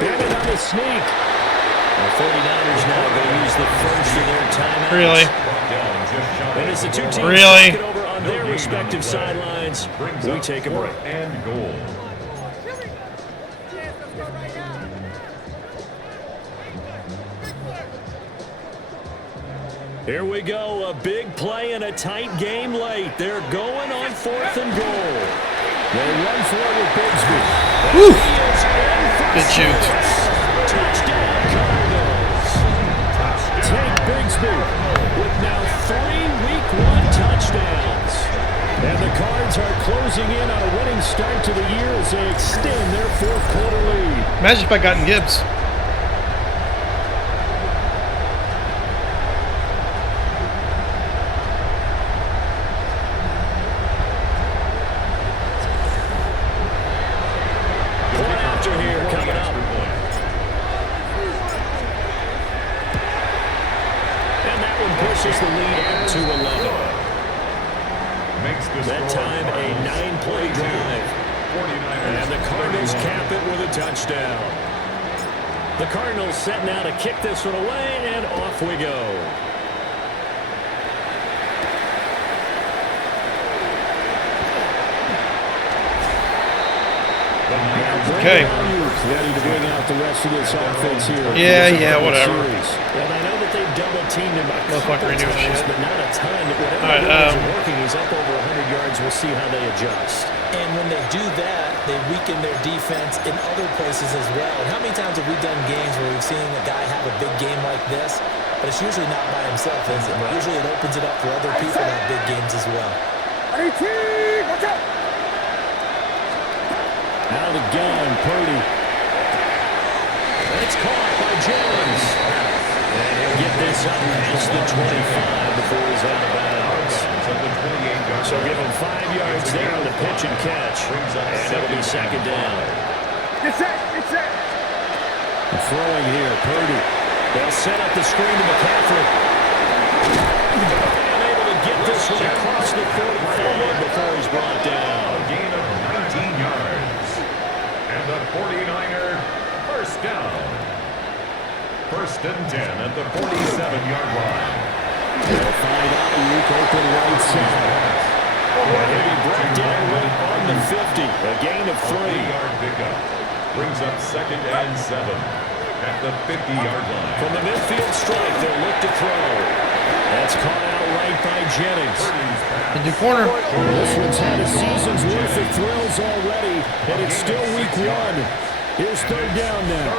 Bennett on the sneak. The 49ers now going to use the first of their timeouts. Really? And as the two teams Really? get over on their respective sidelines, we take a break. And goal. Here we go, a big play and a tight game late. They're going on 4th and goal. They run for it with Bigsby. Woo! Good shoot. Touchdown, Cardinals. Take Bigsby with now 3 Week 1 touchdowns. And the Cards are closing in on a winning start to the year as they extend their 4th quarter lead. Imagine if I gotten Gibbs. Pushes the lead up to 11. That time a 9-play drive. And the Cardinals cap it with a touchdown. The Cardinals set now to kick this one away, and off we go. Okay. Ready to bring out the rest of this offense here. Yeah, whatever. Well, I know that they've double-teamed him a Motherfucker, couple he knew times, shit. but not a ton. Whatever All right, isn't working, he's up over 100 yards. We'll see how they adjust. And when they do that, they weaken their defense in other places as well. And how many times have we done games where we've seen a guy have a big game like this, but it's usually not by himself, is it? Usually it opens it up for other people to have big games as well. Watch out. Out of the gun, Purdy. It's caught by Jones. And he'll get this up past the 25 before he's out of bounds. So give him 5 yards there on the pitch and catch. And it'll be second down. Get set. Throwing here, Purdy. They'll set up the screen to McCaffrey. And able to get this one across the 45 before he's brought down. A gain of 19 yards. And the 49er first down. 1st and 10 at the 47-yard line. They'll find Ayuk open right side. And he'll be brought down right on the 50. A gain of 3. 3-yard pickup. Brings up 2nd and 7 at the 50-yard line. From the midfield strike, they'll look to throw. That's caught out right by Jennings. Into corner. This one's had a season's worth of thrills already, and it's still week 1. Here's 3rd down now.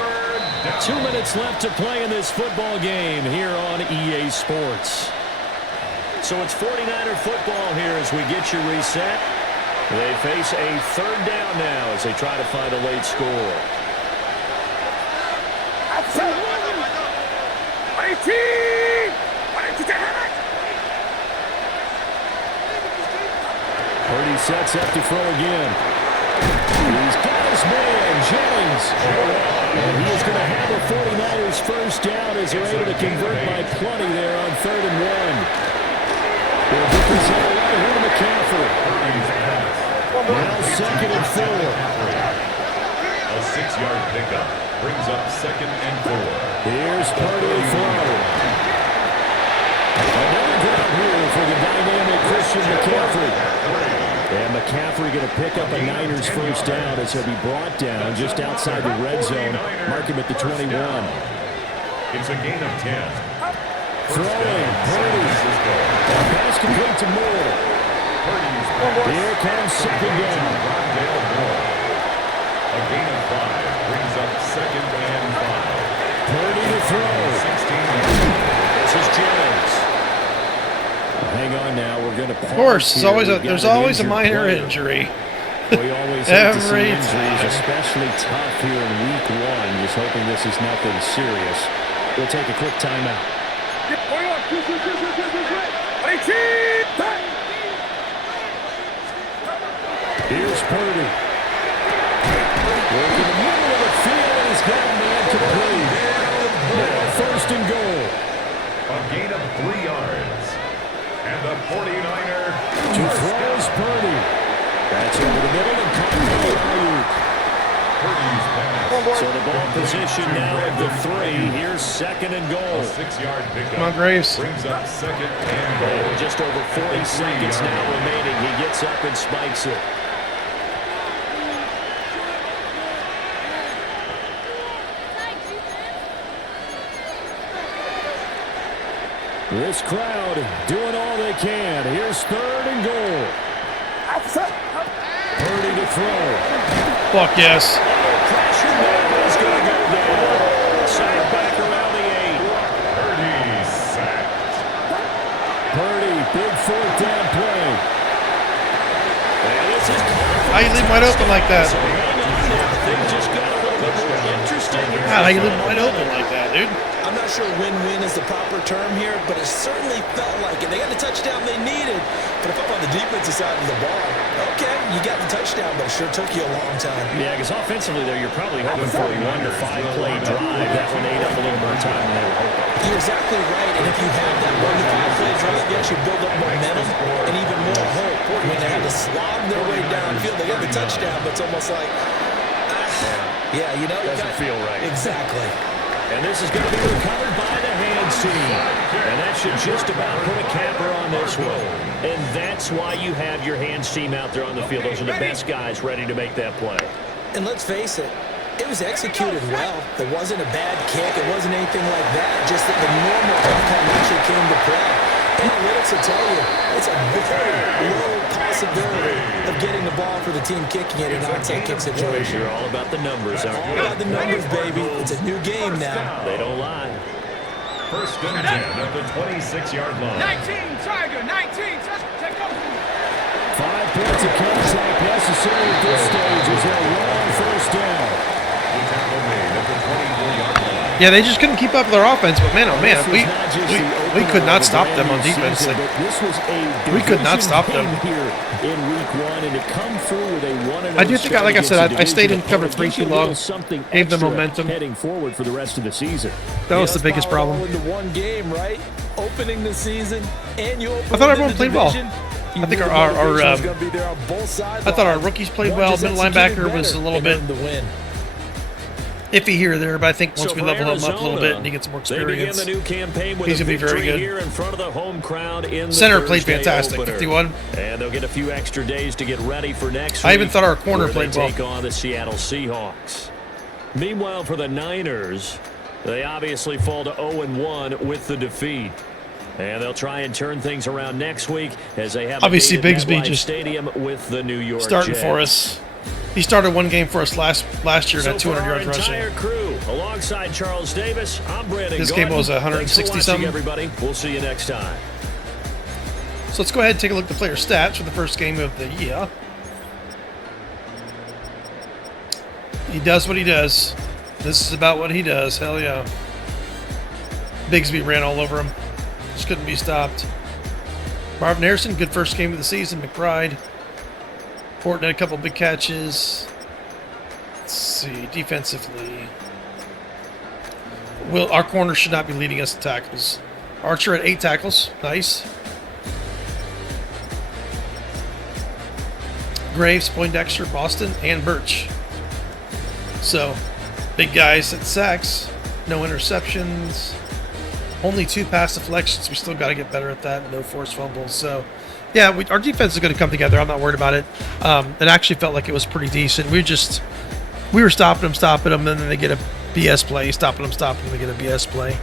2 minutes left to play in this football game here on EA Sports. So it's 49er football here as we get you reset. They face a 3rd down now as they try to find a late score. Purdy sets up to throw again. He's got his man, Jennings. And he is going to have a 49ers first down as they're able to convert by plenty there on 3rd and 1. They'll hit this on the right here to McCaffrey. Now 2nd and 4. A 6-yard pickup brings up 2nd and 4. Here's Purdy to throw. Another ground rule for the dynamic Christian McCaffrey. And McCaffrey going to pick up a Niners first down as he'll be brought down just outside the red zone. Mark him at the 21. It's a gain of 10. Throwing, Purdy. Pass complete to Moore. Here comes 2nd down. A gain of 5 brings up 2nd and Hang on now. We're going to pause. Of course, here. there's always a minor injury. We always hate to see Every injuries, time. especially tough here in week 1. Just hoping this is nothing serious. We'll take a quick timeout. Here's Purdy. Working the middle of the field, and he's got a man complete. Now first and goal. A gain of 3 yards. And the 49er To throw is Purdy. That's over the middle and caught by Ayuk. Purdy's pass. So the ball position now at the 3. Here's second and A goal. 6-yard pickup. Come on, Graves. Brings up second and goal. Just over 40 seconds now remaining. He gets up and spikes it. This crowd doing all they can. Here's third and goal. Purdy to throw. Fuck yes. Pressure now is going to go down. Sacked back around the 8. Purdy sacked. Purdy, big fourth down play. And this is How you leave him wide open like that? Things just got a little bit more interesting here. God, how you leave him wide open like that, dude? I'm not sure win-win is the proper term here, but it certainly felt like it. They got the touchdown they needed. But if I'm on the defensive side of the ball, okay, you got the touchdown, but it sure took you a long time. Yeah, because offensively there, you're probably hoping for a 1 to 5 play drive. That one ate up a little more time than they were hoping. You're exactly right, and if you have that 1 to 5 play drive, you actually build up momentum and even more hope. When they had to slog their way downfield, they got the touchdown, but it's almost like, yeah, you know. Doesn't feel right. Exactly. And this is going to be recovered by the hands team. And that should just about put a capper on this one. And that's why you have your hands team out there on the field. Those are the best guys ready to make that play. And let's face it, it was executed well. It wasn't a bad kick. It wasn't anything like that. Just that the normal outcome actually came to play. Analytics will tell you it's a very low possibility of getting the ball for the team kicking it in an onside kick situation. You're all about the numbers, aren't All you? about the numbers, baby. It's a new game now. They don't lie. First and 10 at the 26-yard line. 19 Tiger, 19 take over. 5 points of contact necessary at this stage as they're long first down. The tackle made at the 24-yard line. Yeah, they just couldn't keep up with their offense, but man, oh man, we could not stop them on defense. Like, This was a we could not stop them. here in week 1, and to come through with a 1-0 I do think, like I said, I stayed in cover division 3 too opponent long. gives you a little something Gave them extra momentum. heading forward for the rest of the season. that was the biggest problem. Into one game, right? Opening the season, and you open I thought within everyone the played well. division. I think our gonna be there on both sides. I thought our rookies played well. Middle linebacker was a little bit the win. iffy here or there, but I think once So we for level him up a little bit Arizona, and he gets some more They begin experience. the new campaign with He's a gonna be very victory good. here in front of the home crowd in the Center played Thursday fantastic, opener. 51. And they'll get a few extra days to get ready for next week. I even thought our corner where played they well. take on the Seattle Seahawks. Meanwhile, for the Niners, they obviously fall to 0-1 with the defeat. And they'll try and turn things around next week as they have Obviously, a game at Bigsby MetLife just Stadium with the New York starting Jets. for us. He started one game for us last year and So had for 200 our yards rushing. entire crew, alongside Charles Davis, I'm Brandon This game Gaudin. was Thanks for 160 watching, something. everybody. We'll see you next time. So let's go ahead and take a look at the player stats for the first game of the year. He does what he does. This is about what he does. Hell yeah. Bigsby ran all over him. Just couldn't be stopped. Marvin Harrison, good first game of the season. McBride. Fortin had a couple big catches. Let's see. Defensively. Our corner should not be leading us to tackles. Archer had 8 tackles. Nice. Graves, Poindexter, Boston, and Birch. So, big guys at sacks. No interceptions. Only 2 pass deflections. We still got to get better at that. No forced fumbles. So, yeah, our defense is going to come together. I'm not worried about it. It actually felt like it was pretty decent. We were stopping them, and then they get a BS play. Stopping them, they get a BS play.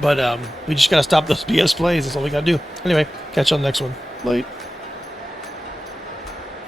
But we just got to stop those BS plays. That's all we got to do. Anyway, catch you on the next one. Late.